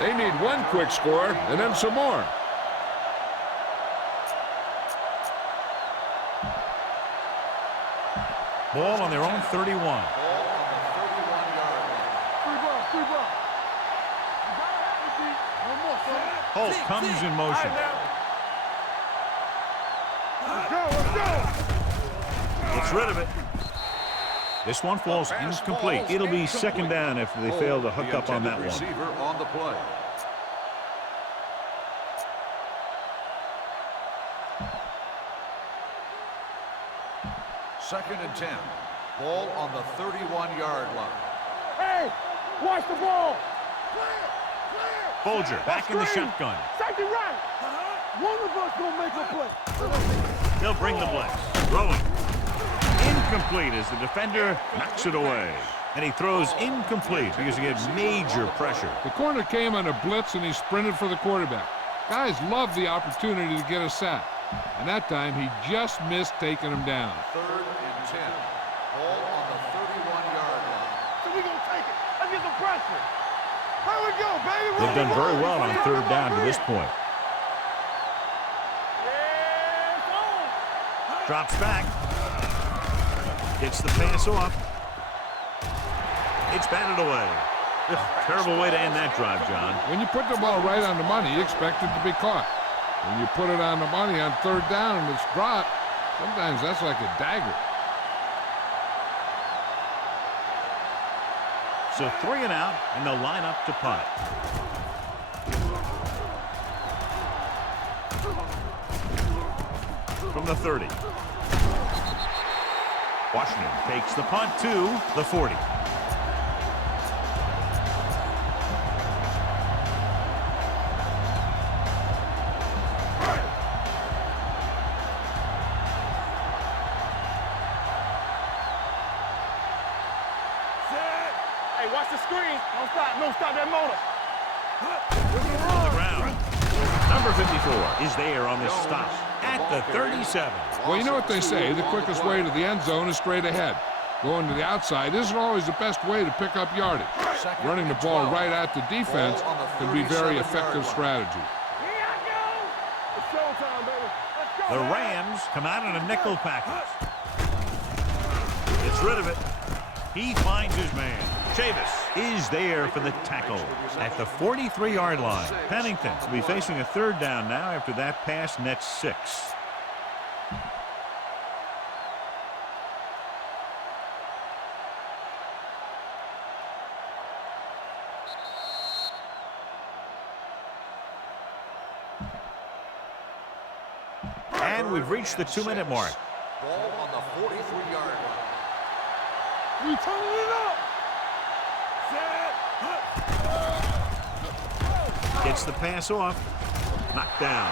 They need one quick score and then some more. Ball on their own 31. Ball on the 31-yard line. Free ball, free ball. You gotta have it, D. One more, son. Holt comes in motion. Let's go, let's go. Gets rid of it. This one falls incomplete. It'll be second down after they fail to hook up on that one. Receiver on the play. Second and 10. Ball on the 31-yard line. Hey, watch the ball. Folger back in the shotgun. Safety right. One of us gonna make a play. He'll bring the blitz. Throwing. Incomplete as the defender knocks it away. And he throws incomplete because he had major pressure. The corner came on a blitz and he sprinted for the quarterback. Guys love the opportunity to get a sack. And that time he just missed taking him down. Third and 10. Ball on the 31-yard line. So we gonna take it. Let's get some pressure. Here we go, baby. They've done very well on third down to this point. Drops back. Gets the pass off. It's batted away. Ugh, terrible way to end that drive, John. When you put the ball right on the money, you expect it to be caught. When you put it on the money on third down and it's dropped, sometimes that's like a dagger. So 3 and out, and they'll line up to punt. From the 30. Washington takes the punt to the 40. Hey, watch the screen. Don't stop that motor. On the ground. Number 54 is there on this stop at the 37. Well, you know what they say, the quickest way to the end zone is straight ahead. Going to the outside isn't always the best way to pick up yardage. Running the ball right at the defense can be very effective strategy. Here I go. It's showtime, baby. Let's go. The Rams come out in a nickel package. Gets rid of it. He finds his man. Chavis is there for the tackle at the 43-yard line. Pennington will be facing a third down now after that pass nets 6. And we've reached the 2-minute mark. Ball on the 43-yard line. We turning it up. Gets the pass off. Knocked down.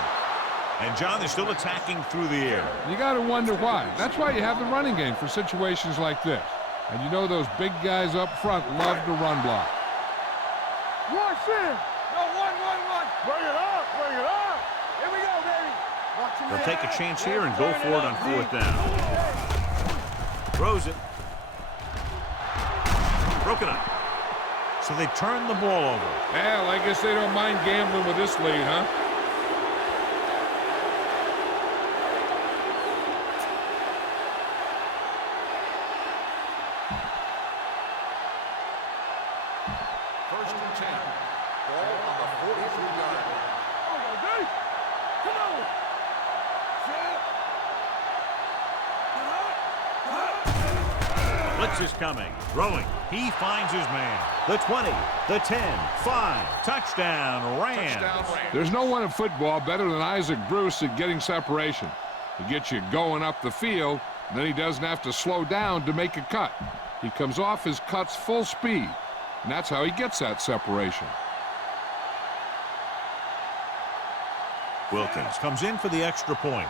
And John, they're still attacking through the air. You got to wonder why. That's why you have the running game for situations like this. And you know those big guys up front love to run block. Rush in. No, one. Bring it up. Here we go, baby. Watch him. They'll take a chance here and go for it on 4th down. Throws it. Broken up. So they turn the ball over. Well, I guess they don't mind gambling with this lead, huh? First and 10. Ball on the 43-yard line. Come on. Blitz is coming. Throwing. He finds his man. The 20, the 10, 5. Touchdown, Rams. There's no one in football better than Isaac Bruce at getting separation. He gets you going up the field, and then he doesn't have to slow down to make a cut. He comes off his cuts full speed, and that's how he gets that separation. Wilkins comes in for the extra point.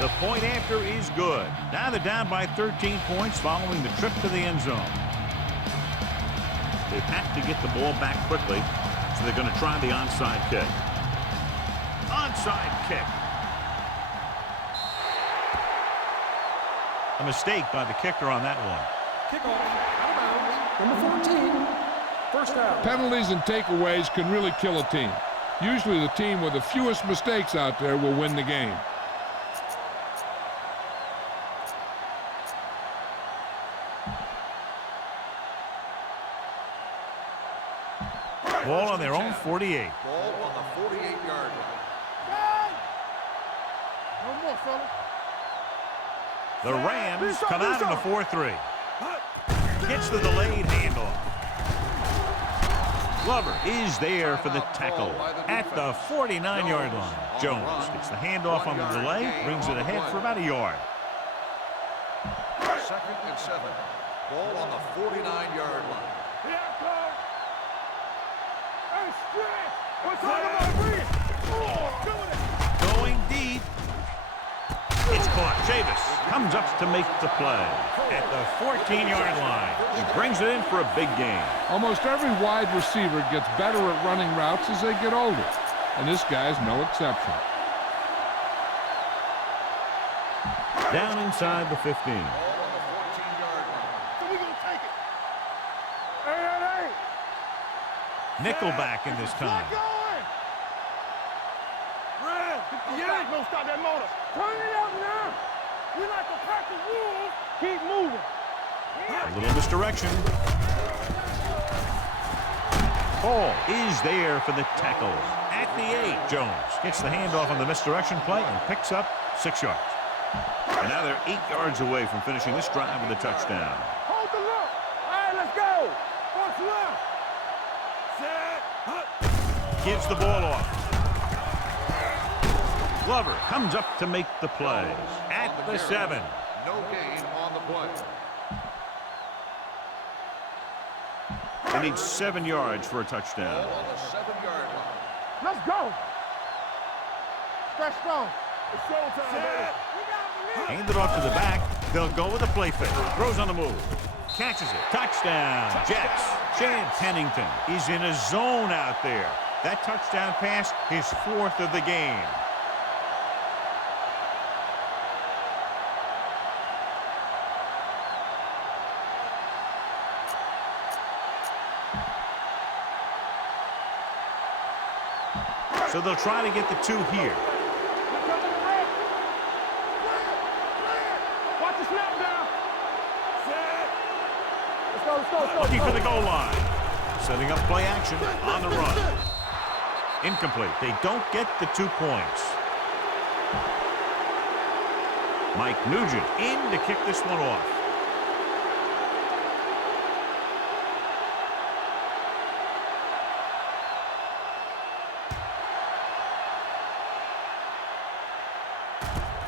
The point after is good. Now they're down by 13 points following the trip to the end zone. They have to get the ball back quickly, so they're going to try the onside kick. Onside kick. A mistake by the kicker on that one. Kickoff, out of bounds, number 14, first down. Penalties and takeaways can really kill a team. Usually the team with the fewest mistakes out there will win the game. Ball on their own 48. Ball on the 48-yard line. No more, fella. The Rams come out in a 4-3. Gets the delayed handoff. Glover is there for the tackle at the 49-yard line. Jones gets the handoff on the delay, brings it ahead for about a yard. 2nd and 7. Ball on the 49-yard line. Here I come. Hey, stretch. What's talking about? Doing it. Going deep. It's caught. Chavis comes up to make the play at the 14-yard line. He brings it in for a big gain. Almost every wide receiver gets better at running routes as they get older, and this guy's no exception. Down inside the 15. Ball on the 14-yard line. So we gonna take it. Hey. Nickelback in this time. Going. Red. Don't stop that motor. Turn it up now. We like a pack of wolves. Keep moving. A little misdirection. Hall is there for the tackle. At the 8, Jones gets the handoff on the misdirection play and picks up 6 yards. And now they're 8 yards away from finishing this drive with a touchdown. Hold the look. All right, let's go. What's left? Set. Gives the ball off. Glover comes up to make the play. At the 7. No gain on the play. They need 7 yards for a touchdown. Ball on the 7-yard line. Let's go. Stretch strong. It's showtime, baby. Hand it off to the back. They'll go with a play fake. Throws on the move. Catches it. Touchdown. Jets. Chad Pennington is in a zone out there. That touchdown pass, his 4th of the game. So they'll try to get the 2 here. Watch the snap now. Let's go. Looking for the goal line. Setting up play action on the run. Incomplete. They don't get the 2 points. Mike Nugent in to kick this one off.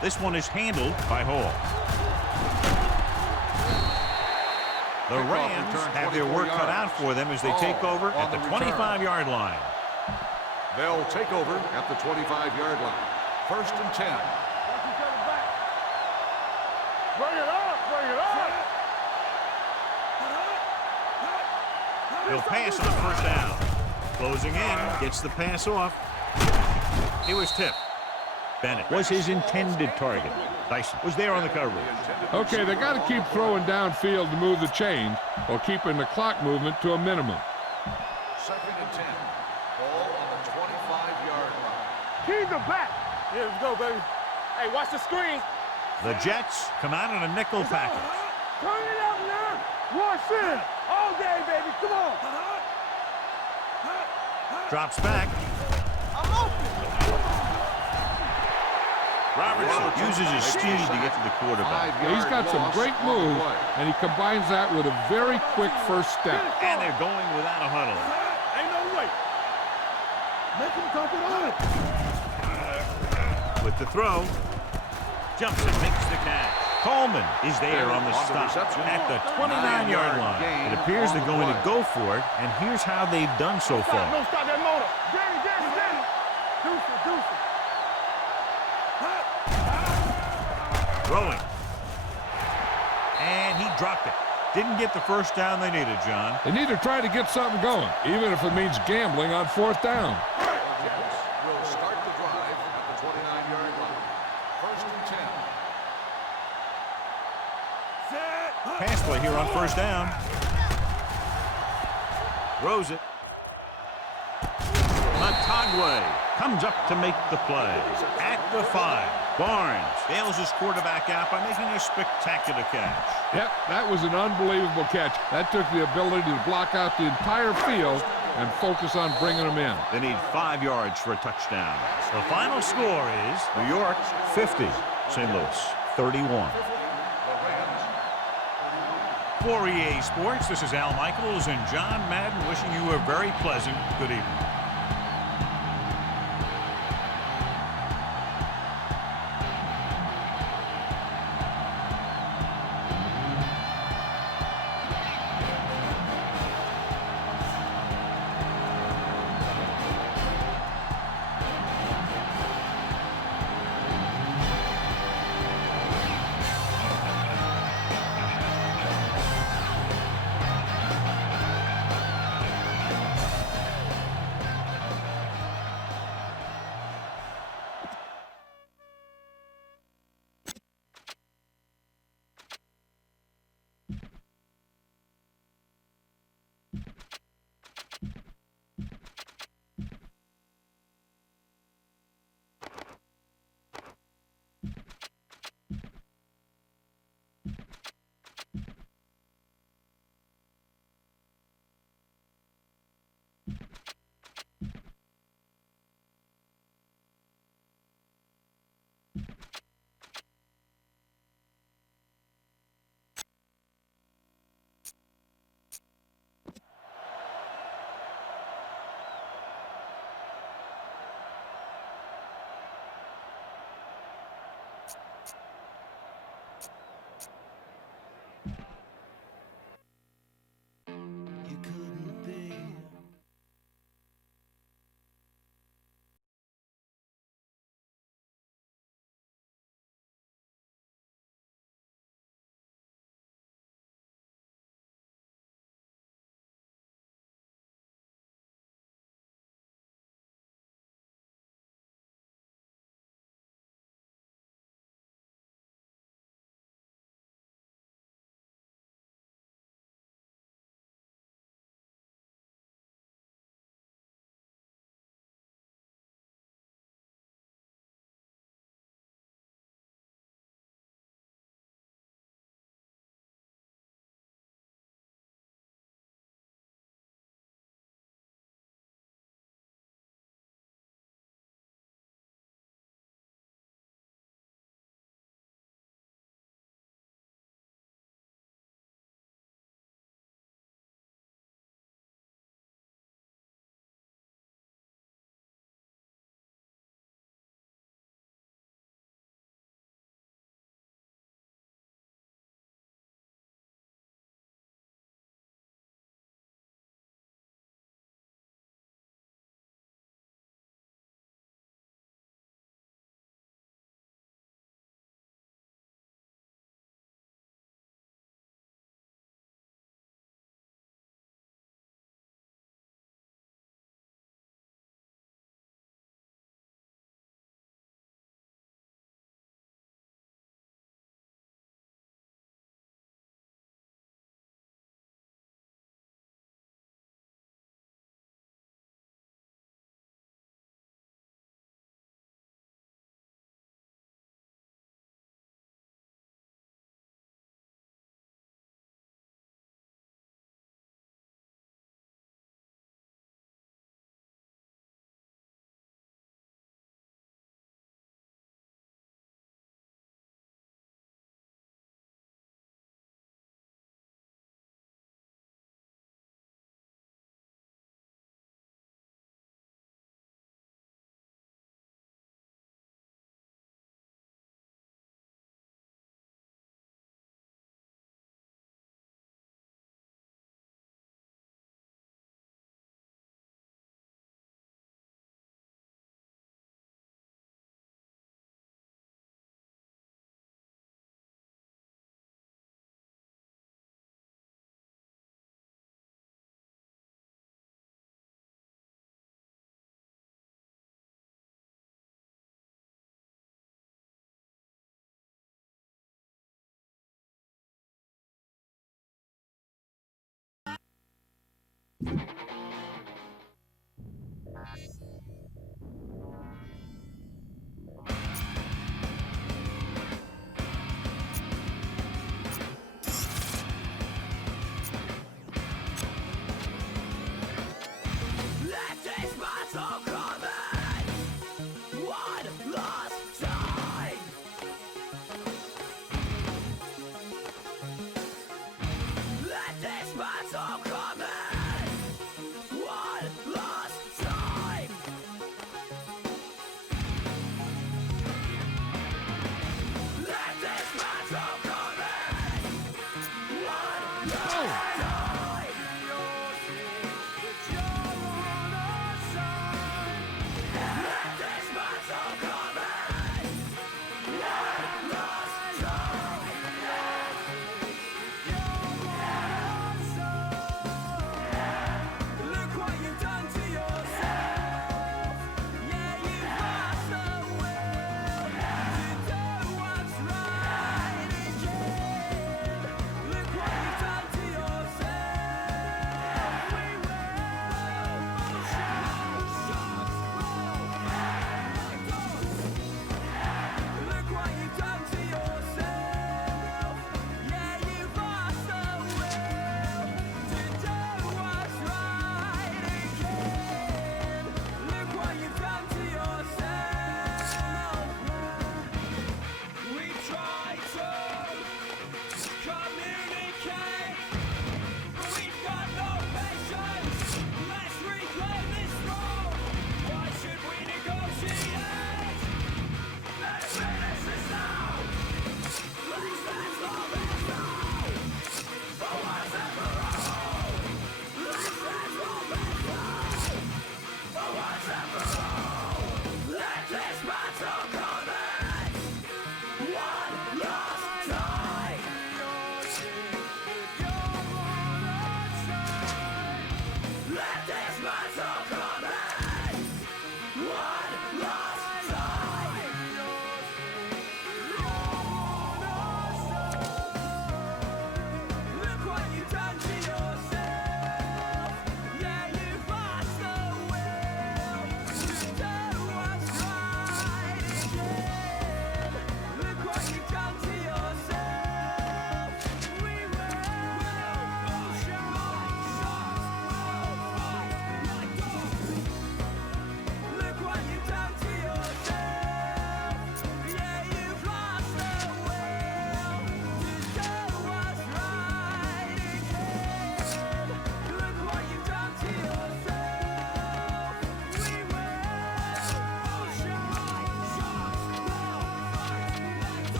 This one is handled by Hall. The Rams have their work cut out for them as they take over at the 25-yard line. They'll take over at the 25-yard line. 1st and 10. Bring it up. He'll pass on 1st down. Closing in, gets the pass off. He was tipped. Bennett was his intended target. Dyson was there on the coverage. Okay, they got to keep throwing downfield to move the chains while keeping the clock movement to a minimum. 2nd and 10. Ball on the 25-yard line. Keep the back. Yeah, let's go, baby. Hey, watch the screen. The Jets come out in a nickel package. Turn it up now. Rush in. All day, baby. Come on. Drops back. I'm open. Robertson uses his speed to get to the quarterback. He's got some great moves, and he combines that with a very quick first step. And they're going without a huddle. Ain't no way. Make him dump it on. With the throw, jumps and makes the catch. Coleman is there on the stop at the 29-yard line. It appears they're going to go for it, and here's how they've done so far. No, stop that motor. Danny. Deuce it. Throwing. And he dropped it. Didn't get the first down they needed, John. They need to try to get something going, even if it means gambling on 4th down. Jets will start the drive at the 29-yard line. 1st and 10. Pass play here on 1st down. Throws it. Matagwe comes up to make the play. At the 5. Barnes bails his quarterback out by making a spectacular catch. Yep, that was an unbelievable catch. That took the ability to block out the entire field and focus on bringing them in. They need 5 yards for a touchdown. The final score is New York 50, St. Louis 31. For EA Sports, this is Al Michaels and John Madden wishing you a very pleasant good evening.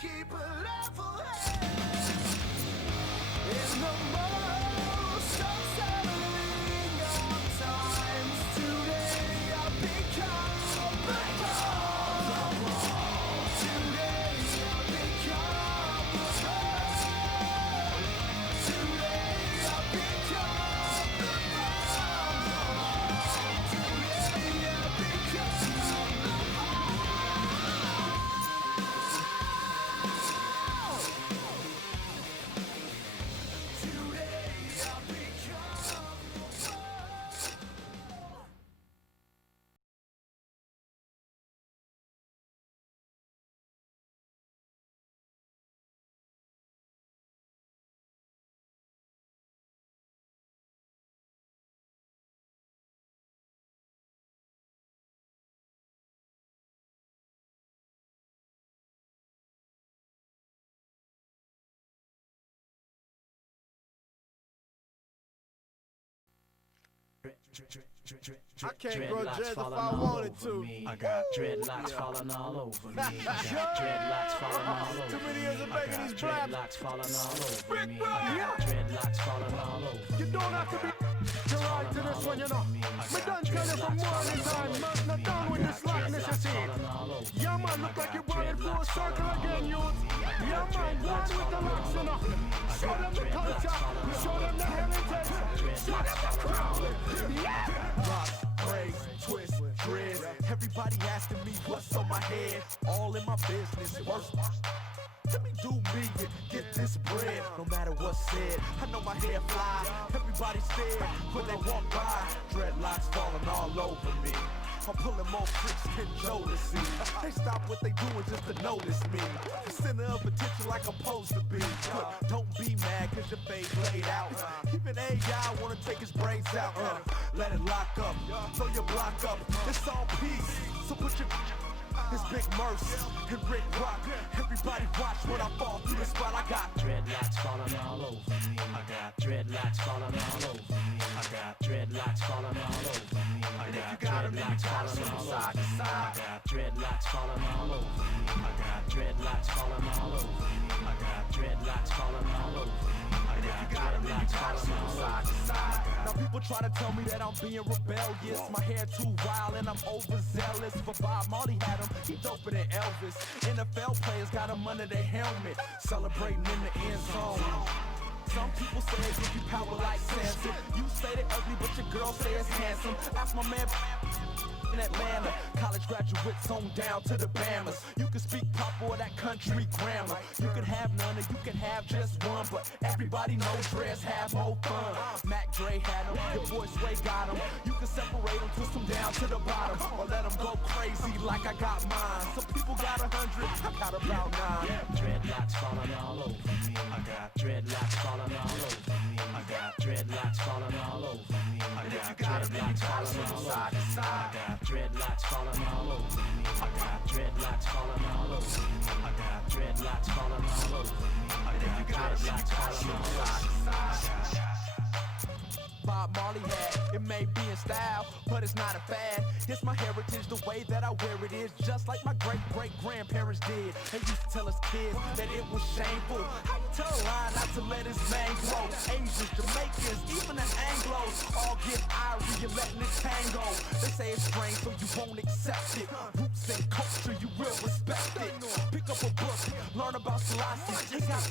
keep a level head. In the most unsettling of times, today I become the bomb. Today I become the bomb. Today I become the bomb. Today I become the I can't grow dreads if I wanted to. I got dreadlocks falling all over me. I got dreadlocks falling all over me. Too many years of making these black. Dreadlocks falling all over me. I got dreadlocks falling all over me. You don't have to be right to this one, you know. Me done tell you from morning time, man, not done with this slackness is here. Yeah, man, look like you're running full circle again, youth. Yeah, man, one with the locks, you know. Show them the culture, show them the heritage, show them the crown. Yeah! Rock, braids, twist, dreads. Everybody asking me what's on my head. All in my business. Worst. Let me do me and get this bread. No matter what's said, I know my hair fly. Everybody stare when they walk by. Dreadlocks falling all over me. I'm pulling more tricks than Jodeci. They stop what they doing just to notice me. The center of attention like I'm supposed to be. Don't be mad cause your face laid out. Even AI wanna take his brains out. Let it lock up, throw your block up. It's all peace, so put your... It's Big Mercy and Rick Rock. Everybody watch when I fall through the spot. I got dreadlocks falling all over me. I got dreadlocks falling all over me. I got dreadlocks falling all over me. I got dreadlocks falling all over me. I got dreadlocks falling all over me. I got dreadlocks falling all over me. I got dreadlocks falling all over me. I got dreadlocks falling all over me. Now people try to tell me that I'm being rebellious. My hair too wild and I'm overzealous. For Bob Marley had him, he doper than Elvis. NFL players got him under their helmet, celebrating in the end zone. Some people say they give you power like Samson. You say they ugly, but your girl say it's handsome. Ask my man in Atlanta. College graduates on down to the Bamas. You can speak proper or that country grammar. You can have none or you can have just one. But everybody knows dreads have more fun. Mac Dre had them, your boy Sway got them. You can separate them, twist them down to the bottom, or let them go crazy like I got mine. Some people got 100, I got about 9. Dreadlocks falling all over me. I got dreadlocks falling all over me. I got dreadlocks falling all over me. I got dreadlocks falling all over me. I got dreadlocks falling all over me. I got dreadlocks falling all over me. I got dreadlocks falling all over me. I got dreadlocks falling all over me. Bob Marley had, it may be in style, but it's not a fad. It's my heritage, the way that I wear it is just like my great-great-grandparents did. They used to tell us kids that it was shameful. How you tell a lion not to let his mane grow? Asians, Jamaicans, even the Anglos all get irie and letting it tango. They say it's strange, so you won't accept it. Roots and culture, you will respect it. Pick up a book, learn about Selassie. Take out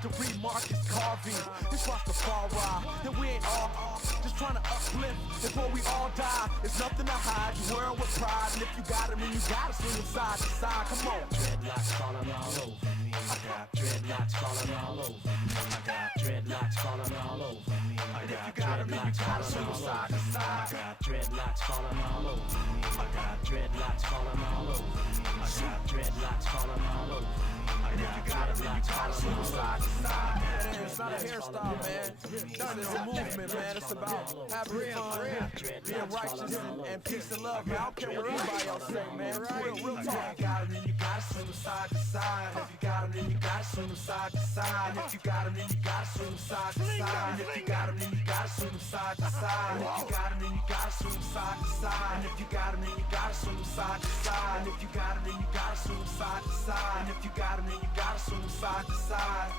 to read Marcus Garvey. This was the far ride, and we ain't all just trying to uplift before we all die. It's nothing to hide, you wearing with pride. And if you got them, then you gotta swing them side to side. Come on. Dreadlocks falling all over me. I got dreadlocks falling all over me. I got dreadlocks falling all over me. I got dreadlocks falling all over me. I got dreadlocks falling all over me. I got dreadlocks falling all over me. I got dreadlocks falling all over me. I got dreadlocks falling all over me. It's not a hairstyle, man. It's a movement, man. It's about having fun, being righteous, and peace and love, man. I don't care what anybody else say, man. Real talk. If you got them, then you gotta swing them side to side. If you got them, then you gotta swing them side to side. If you got them, then you gotta swing them side to side. If you got them, then you gotta swing them side to side. If you got them, then you gotta swing them side to side. If you got them, then you gotta swing them side to side. If you got them, then you gotta swing them side to side. And if you got 'em, then you gotta swing side to side.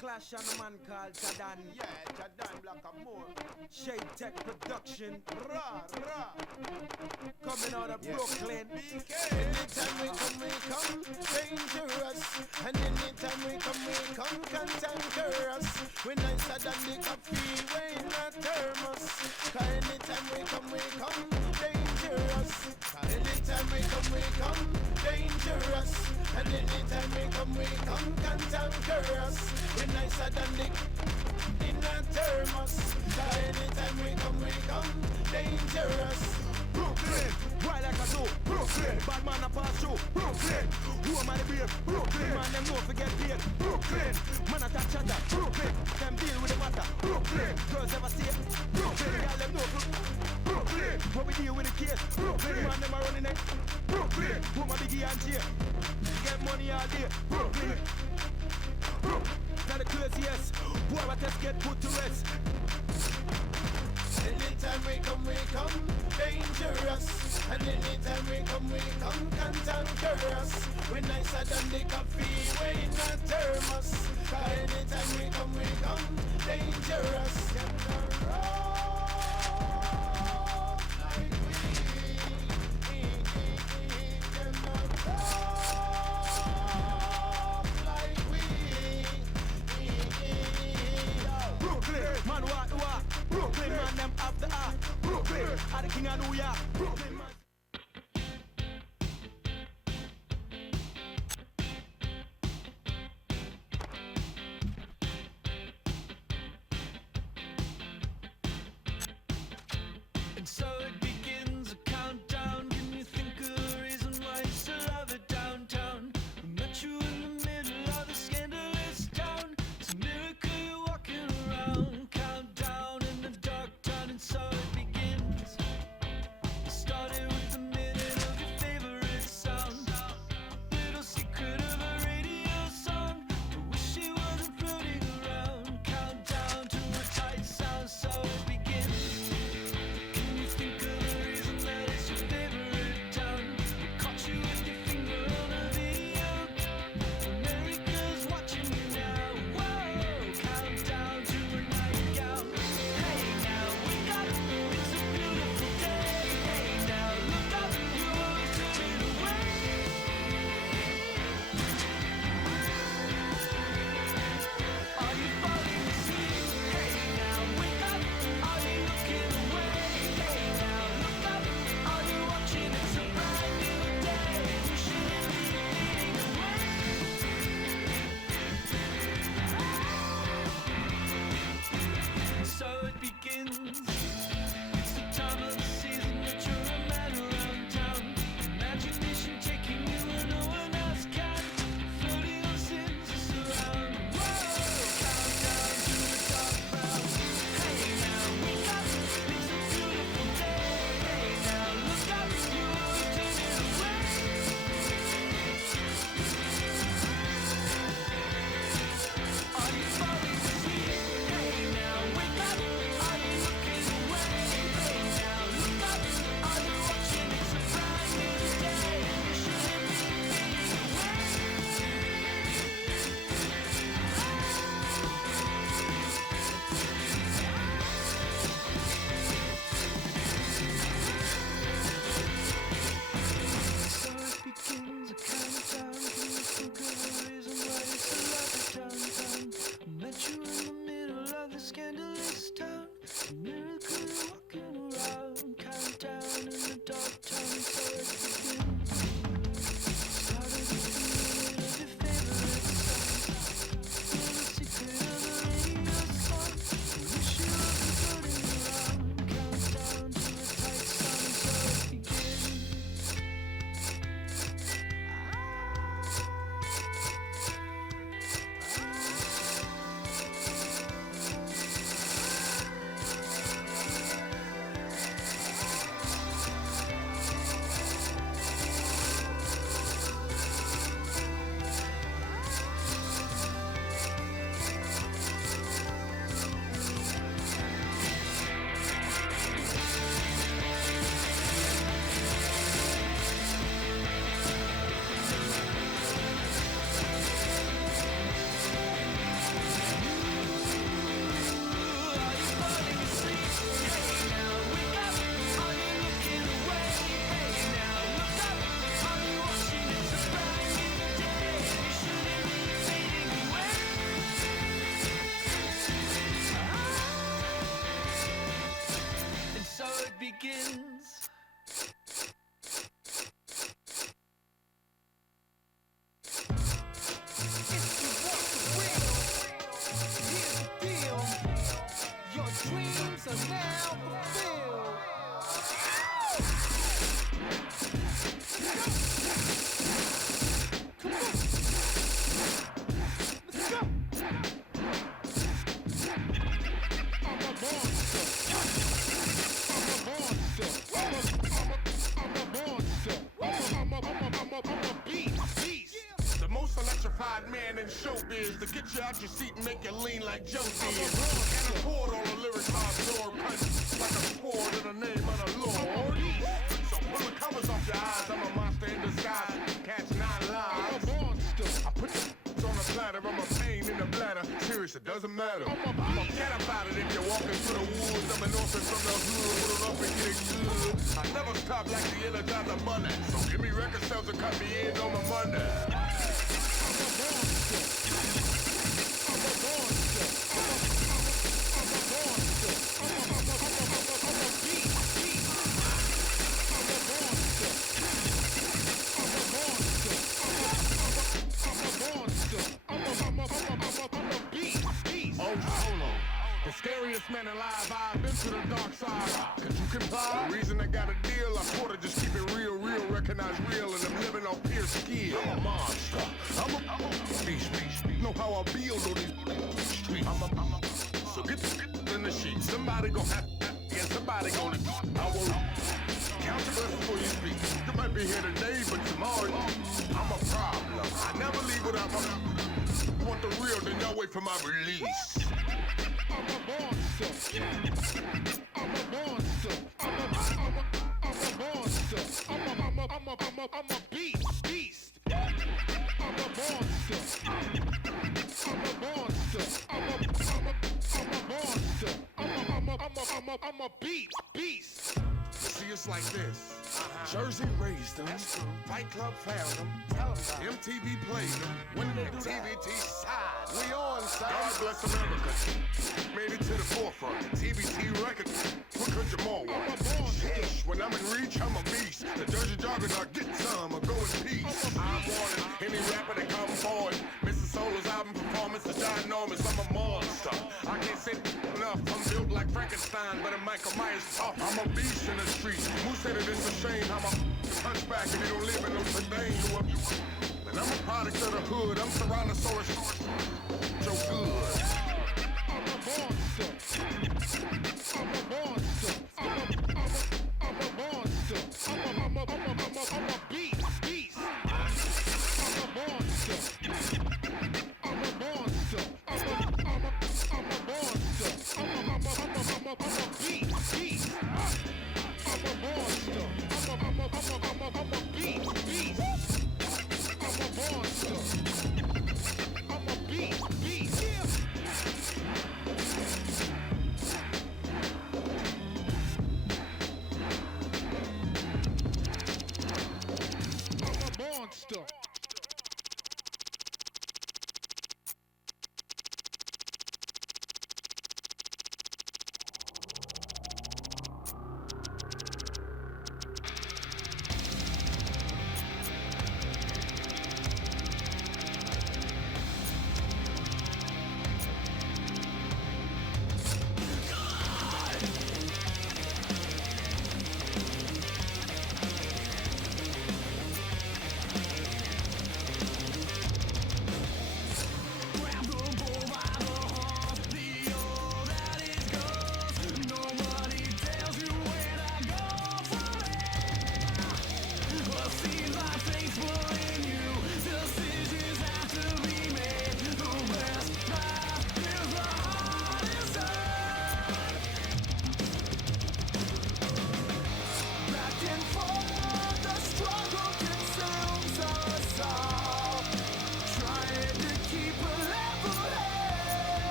Clash on a man called Jadan. Yeah, Jadan Black and more. Shade Tech Production. Rah, rah. Coming out of Brooklyn. Anytime we come, dangerous. And anytime we come, cantankerous. We nicer than the coffee, we not thermos. Cause anytime we come, dangerous. Anytime we come, dangerous. And anytime we come, cantankerous. We nicer than the in a thermos. Cause anytime we come, dangerous. Brooklyn, why like a zoo? Brooklyn, bad man a pass through. Brooklyn, who am I the beer? Brooklyn, man them know forget beer. Brooklyn, man a touch chatter. Brooklyn, them deal with the matter. Brooklyn. Brooklyn. Girls ever see it? Brooklyn. Y'all them know Brooklyn. What we deal with the case? Brooklyn. Man, them are running it. Brooklyn. Woman Biggie and Jay. Get money all day. Brooklyn. Now the craziest. Boy, what else get put to rest? Anytime we come dangerous. And anytime we come cantankerous. We nicer than the coffee, we not thermos. Anytime we come dangerous. Man, what? Brooklyn, man, them up the art. Brooklyn, are the king of New York. Brooklyn, man. And so it begins a countdown. Can you think of a reason why you still have it downtown? We met you in the middle of the scandalous town. It's a miracle you're walking around. Countdown in the dark town, and so it begins. It started with a minute of your favorite sound. Little secret of a radio song. I wish it wasn't floating around. Countdown to a tight sound, so it begins. Can you think of a reason that it's your favorite town? We caught you with your finger on a video. America's watching you now. Whoa, countdown to a nightgown. Hey now, wake up, it's a beautiful day. Hey now, look up, you always turn it away. Are you falling asleep? Hey now, wake up, are you looking away? Hey now, look up, are you watching? It's a brand new day. You shouldn't be fading away. So it begins. It's the time of the season that you're a man around town. Imagination taking you where no one else can. Floating on sins around. Whoa, countdown to the dark brown. Hey now, wake up, it's a beautiful day. Hey now, look up, you won't turn it away. Are you falling asleep? Hey now, wake up, are you looking away? Hey now, look up, are you watching? It's a brand new day. You shouldn't be fading away. So it begins a countdown. Can you think of a reason why you still love it downtown? I met you in the middle of the scandalous town. A miracle you're walking around. Countdown in the dark town. So it begins. Started with the minute of your favorite song. Little secret of a radio song. I wish you wasn't floating around. Countdown to a tight sound. So it begins. Begins. Your dreams are now fulfilled. Come on. Let's go. is to get you out your seat and make you lean like Joe did. Can't afford all the lyrics I absorb. Punch like a sword in the name of the Lord. So pull the covers off your eyes. I'm a monster in disguise. Catch 9 lives. I put the on the platter. I'm a pain in the bladder. Serious, it doesn't matter. Forget about it if you're walking through the woods. I'm an orphan from the hood. Put up and get good. I never stop like the Energizer Money. So give me record sales and cut me in on my Monday. The scariest man alive, I've been to the dark side. Cause you comply. The reason I got a deal, I sort of just keep it real, recognize real, and I'm living on pure skill. I'm a monster. I'm a beast. Know how I build on these streets. So get in the sheet. Somebody gon' have and somebody gonna I will count your breath before you speak. You might be here today, but tomorrow I'm a problem. I never leave without my want the real, then y'all wait for my release. I'm a monster. I'm a monster. I'm a monster. I'm a beast. I'm a monster. I'm a monster. I'm a monster. I'm a beast. See, it's like this. Jersey raised them. Fight Club found them. MTV played them. When they do TVT side, we on side. God bless America. Made it to the forefront. TVT records. What could you more want? Sheesh, when I'm in reach, I'm a beast. The Jersey Juggernaut, get some, or go in peace. I'm wanted. Any rapper that come forward. Mr. Solo's album performance is ginormous. I'm a monster. I can't say enough. I'm built like Frankenstein, but a Michael Myers tough. I'm a beast in the streets. Who said it is a shame how my hunchback and they don't live in no sedan? And I'm a product of the hood. I'm Tyrannosaurus. So good. I'm a monster. I'm a monster. I'm a monster. I'm a beast. I'm a monster. I'm a monster. I'm a monster. I'm a beast. I'm a monster. I'm a beast. I'm a monster. I'm a beast.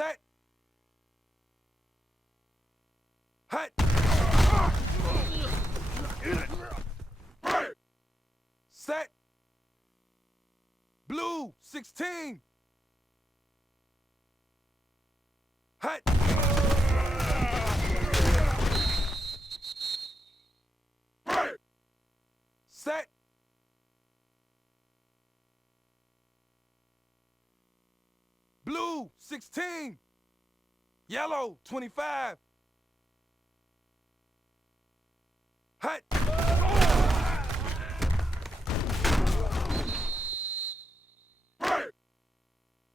Set. Hut. Set. Blue 16. Hut. Set. Blue 16. Yellow 25. Hut.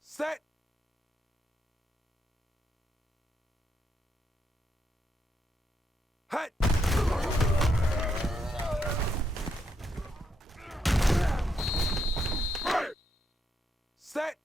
Set. Hut. Set.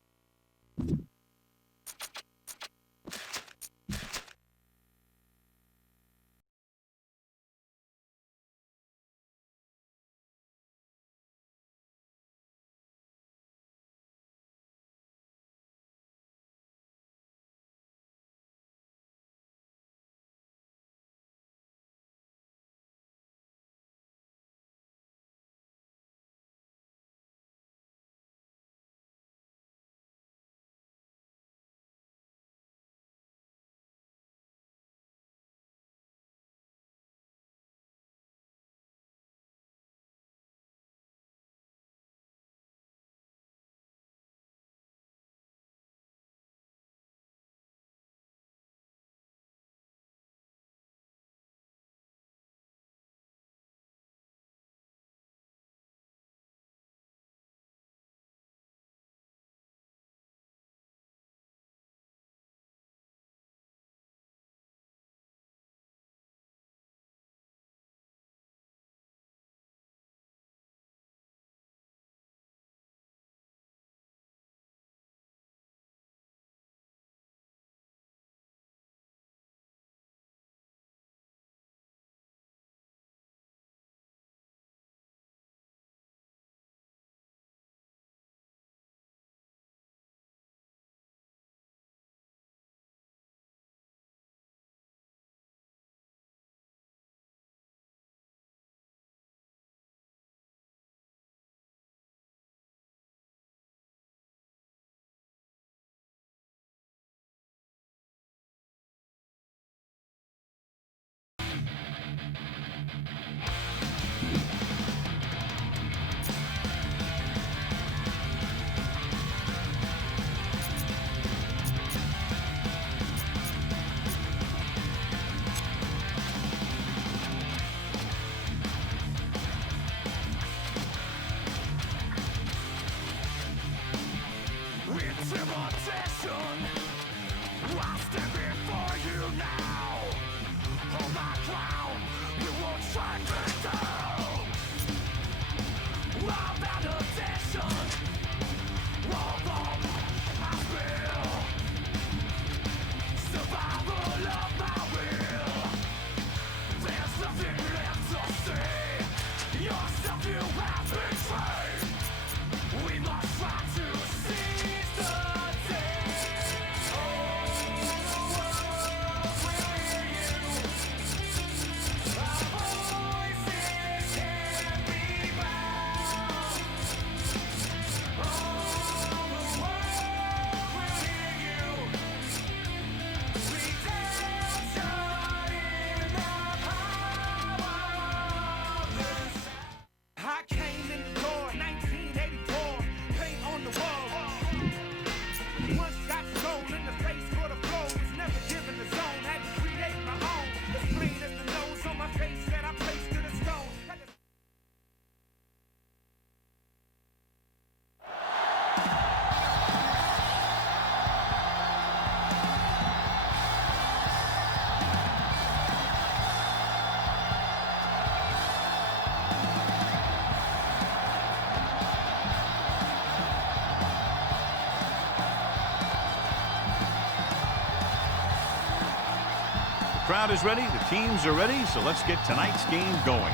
Crowd is ready, the teams are ready, so let's get tonight's game going.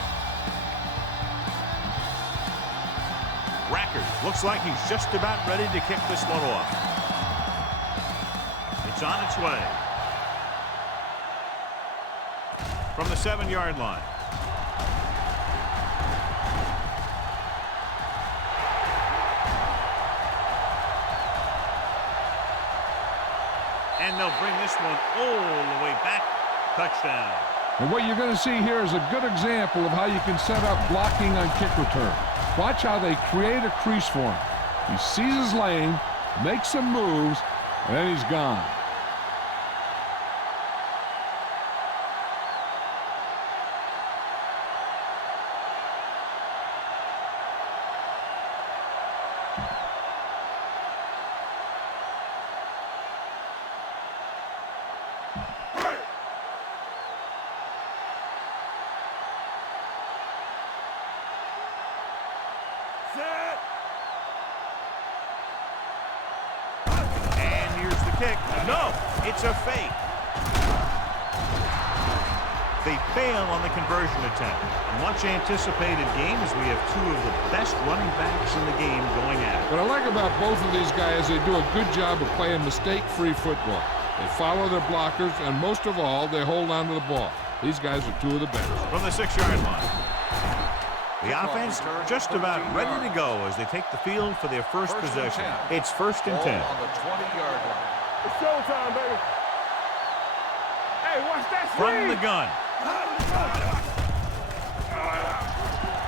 Rackers looks like he's just about ready to kick this one off. The It's on its way. From the 7-yard line. And they'll bring this one all the way back. Touchdown. And what you're going to see here is a good example of how you can set up blocking on kick return. Watch how they create a crease for him. He sees his lane, makes some moves, and then he's gone. And here's the kick. No, it's a fake. They fail on the conversion attempt. A much anticipated game as we have two of the best running backs in the game going at it. What I like about both of these guys, they do a good job of playing mistake-free football. They follow their blockers, and most of all, they hold on to the ball. These guys are two of the best. From the 6-yard line. The offense just about ready to go as they take the field for their first possession. It's 1st and 10. On the 20-yard line. It's showtime, baby. Hey, watch that From the gun.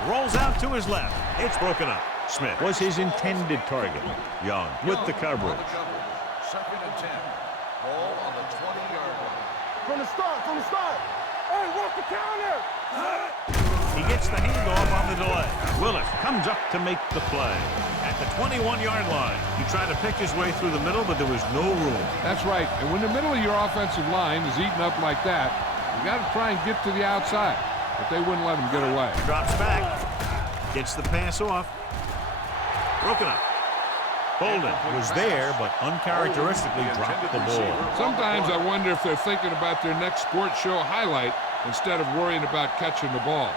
Rolls out to his left. It's broken up. Smith was his intended target. Young with the coverage. 2nd and 10. Ball on the 20-yard line. From the start. Hey, watch the counter. He gets the handoff on the delay. Willis comes up to make the play. At the 21-yard line, he tried to pick his way through the middle, but there was no room. That's right. And when the middle of your offensive line is eaten up like that, you got to try and get to the outside. But they wouldn't let him get away. Drops back. Gets the pass off. Broken up. Bolden was there, but uncharacteristically dropped the ball. Sometimes I wonder if they're thinking about their next sports show highlight instead of worrying about catching the ball.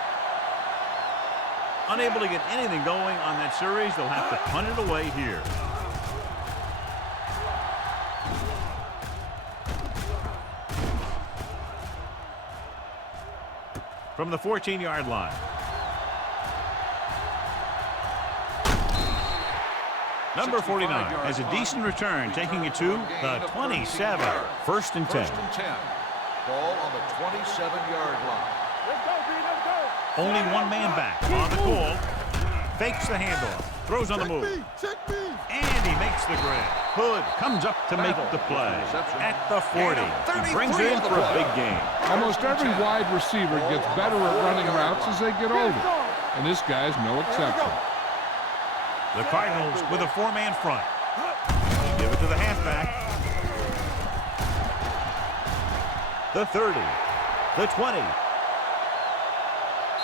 Unable to get anything going on that series, they'll have to punt it away here. From the 14-yard line. Number 49 has a decent return, taking it to the 27. 1st and 10. 1st and 10. Ball on the 27-yard line. Let's go, B, let's go. Only one man back on the call. Fakes the handoff. Throws on the move. And he makes the grab. Hood comes up to make the play. At the 40. He brings it in for a big game. Almost every wide receiver gets better at running routes as they get older. And this guy's no exception. The Cardinals with a 4-man front. Give it to the halfback. The 30. The 20.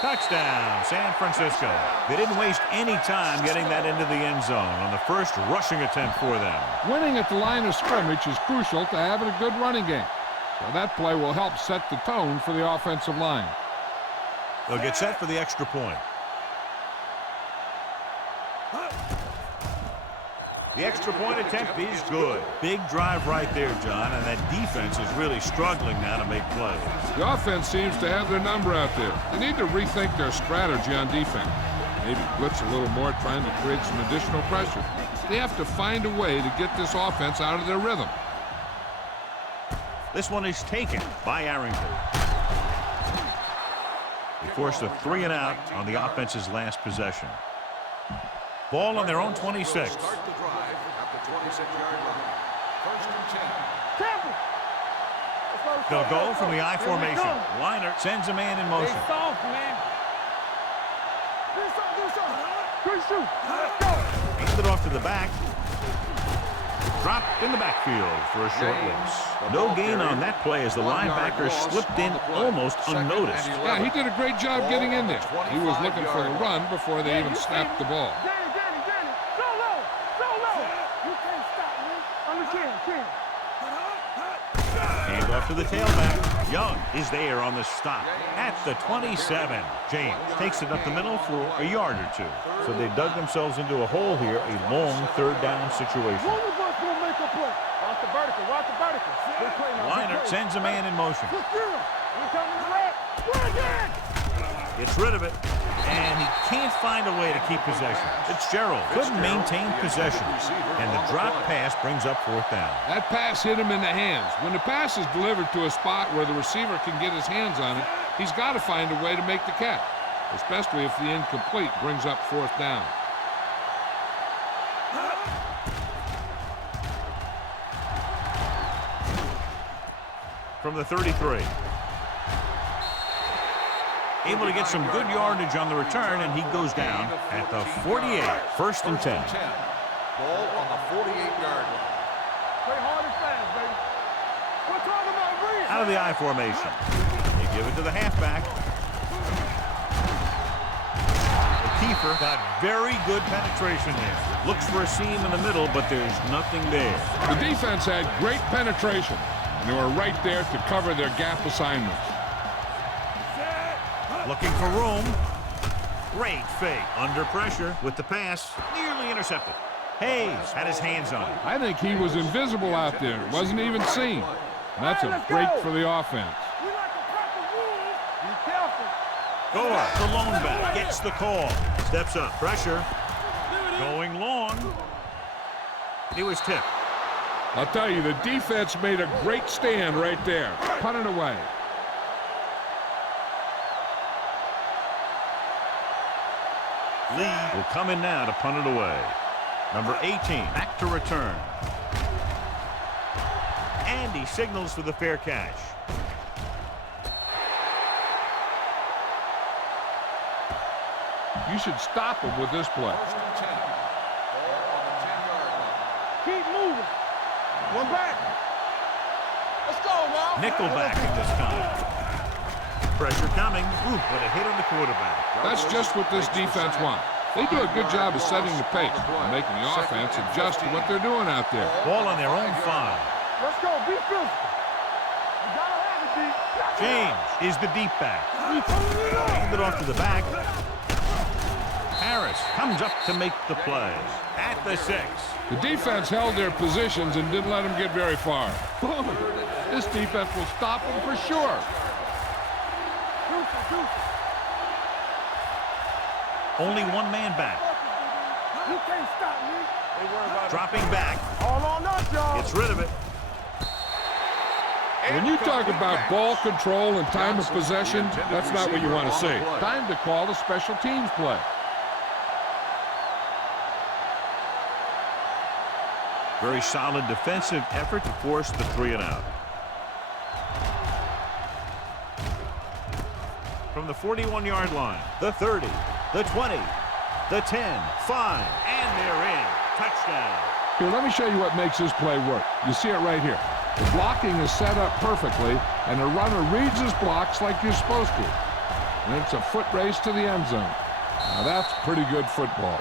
Touchdown, San Francisco. They didn't waste any time getting that into the end zone on the first rushing attempt for them. Winning at the line of scrimmage is crucial to having a good running game. So that play will help set the tone for the offensive line. They'll get set for the extra point. The extra point attempt is good. Big drive right there, John, and that defense is really struggling now to make plays. The offense seems to have their number out there. They need to rethink their strategy on defense. Maybe blitz a little more, trying to create some additional pressure. They have to find a way to get this offense out of their rhythm. This one is taken by Arrington. They forced a 3-and-out on the offense's last possession. Ball on their own 26. Start the drive at the 26-yard line. 1st and 10. They'll go from the I formation. Liner sends a man in motion. Handed off to the back. Dropped in the backfield for a short loss. No gain on that play as the linebacker slipped in almost unnoticed. Yeah, he did a great job getting in there. He was looking for the run before they even snapped the ball. Hand off to the tailback. Young is there on the stop at the 27. James takes it up the middle for a yard or two. So they dug themselves into a hole here, a long 3rd down situation. One of us will make a play. Watch the vertical, watch the vertical. Sends a man in motion. Gets rid of it, and he can't find a way to keep possession. Fitzgerald couldn't maintain possession, and the drop pass brings up fourth down. That pass hit him in the hands. When the pass is delivered to a spot where the receiver can get his hands on it, he's got to find a way to make the catch, especially if the incomplete brings up fourth down. From the 33. Able to get some good yardage on the return, and he goes down at the 48. First and 10. Ball on the 48-yard line. Play hard and fast, baby. We're talking about reach. Out of the I formation. They give it to the halfback. Kiefer got very good penetration there. Looks for a seam in the middle, but there's nothing there. The defense had great penetration, and they were right there to cover their gap assignments. Looking for room. Great fake. Under pressure with the pass. Nearly intercepted. Hayes had his hands on it. I think he was invisible out there. Wasn't even seen. And that's a break for the offense. We like to crack the rules. Be careful. Gore, the lone back, gets the call. Steps up. Pressure. Going long. He was tipped. I'll tell you, the defense made a great stand right there. Punt it away. Lee will come in now to punt it away. Number 18, back to return. And he signals for the fair catch. You should stop him with this play. First and 10. Ball on the 10-yard line. Keep moving. One back. Let's go, now. Nickel backing this time. Pressure coming. Ooh, but a hit on the quarterback. That's just what this defense wants. They do a good job of setting the pace and making the offense adjust to what they're doing out there. Ball on their own 5. Let's go. Be physical. You gotta have it, D. James is the deep back. Hand it off to the back. Harris comes up to make the play. At the 6. The defense held their positions and didn't let them get very far. This defense will stop them for sure. Only one man back. You can't stop me. Dropping back. All on us, y'all. Gets rid of it. When you talk about ball control and time of possession, that's not what you want to see. Time to call a special teams play. Very solid defensive effort to force the 3 and out. From the 41-yard line, the 30, the 20, the 10, 5, and they're in. Touchdown. Here, let me show you what makes this play work. You see it right here. The blocking is set up perfectly, and the runner reads his blocks like you're supposed to. And it's a foot race to the end zone. Now that's pretty good football.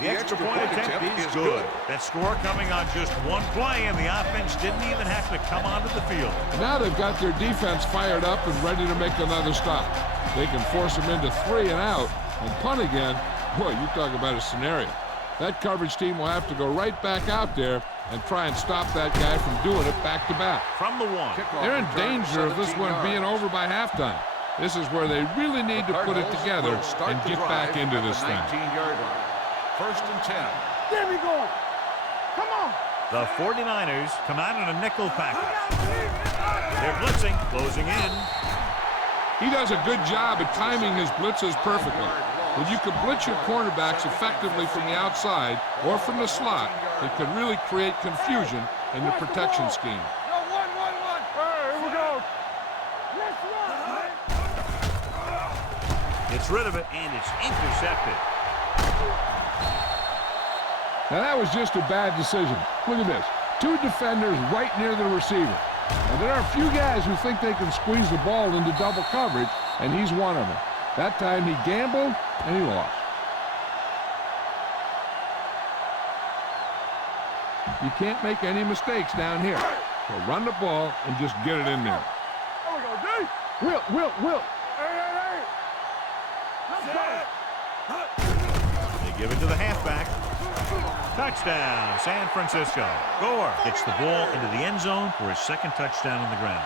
The extra point attempt is good. That score coming on just one play, and the offense didn't even have to come onto the field. Now they've got their defense fired up and ready to make another stop. They can force them into 3 and out and punt again. Boy, you talk about a scenario. That coverage team will have to go right back out there and try and stop that guy from doing it back to back. From the 1. They're in danger of this one being over by halftime. This is where they really need to put it together and get back into this thing. 19-yard line. First and 10. There we go. Come on. The 49ers come out in a nickel package. They're blitzing, closing in. He does a good job at timing his blitzes perfectly. When you can blitz your cornerbacks effectively from the outside or from the slot, it can really create confusion in the protection scheme. Yo, one. Here we go. Let's run. Gets rid of it, and it's intercepted. Now that was just a bad decision. Look at this. 2 defenders right near the receiver. And there are a few guys who think they can squeeze the ball into double coverage, and he's one of them. That time he gambled, and he lost. You can't make any mistakes down here. So run the ball and just get it in there. There we go, D. Will. Hey. Let's go. They give it to the halfback. Touchdown, San Francisco. Gore gets the ball into the end zone for his second touchdown on the ground.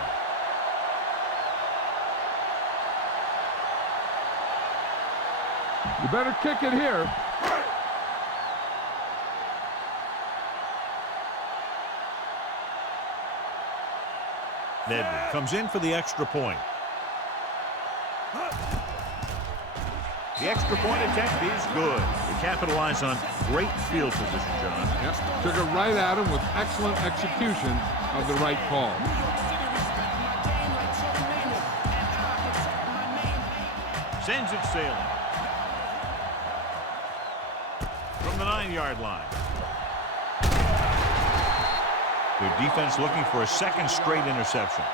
You better kick it here. Nedley comes in for the extra point. The extra point attempt is good. They capitalize on great field position, John. Yep. Took it right at him with excellent execution of the right call. Sends it sailing. From the 9-yard line. Their defense looking for a second straight interception.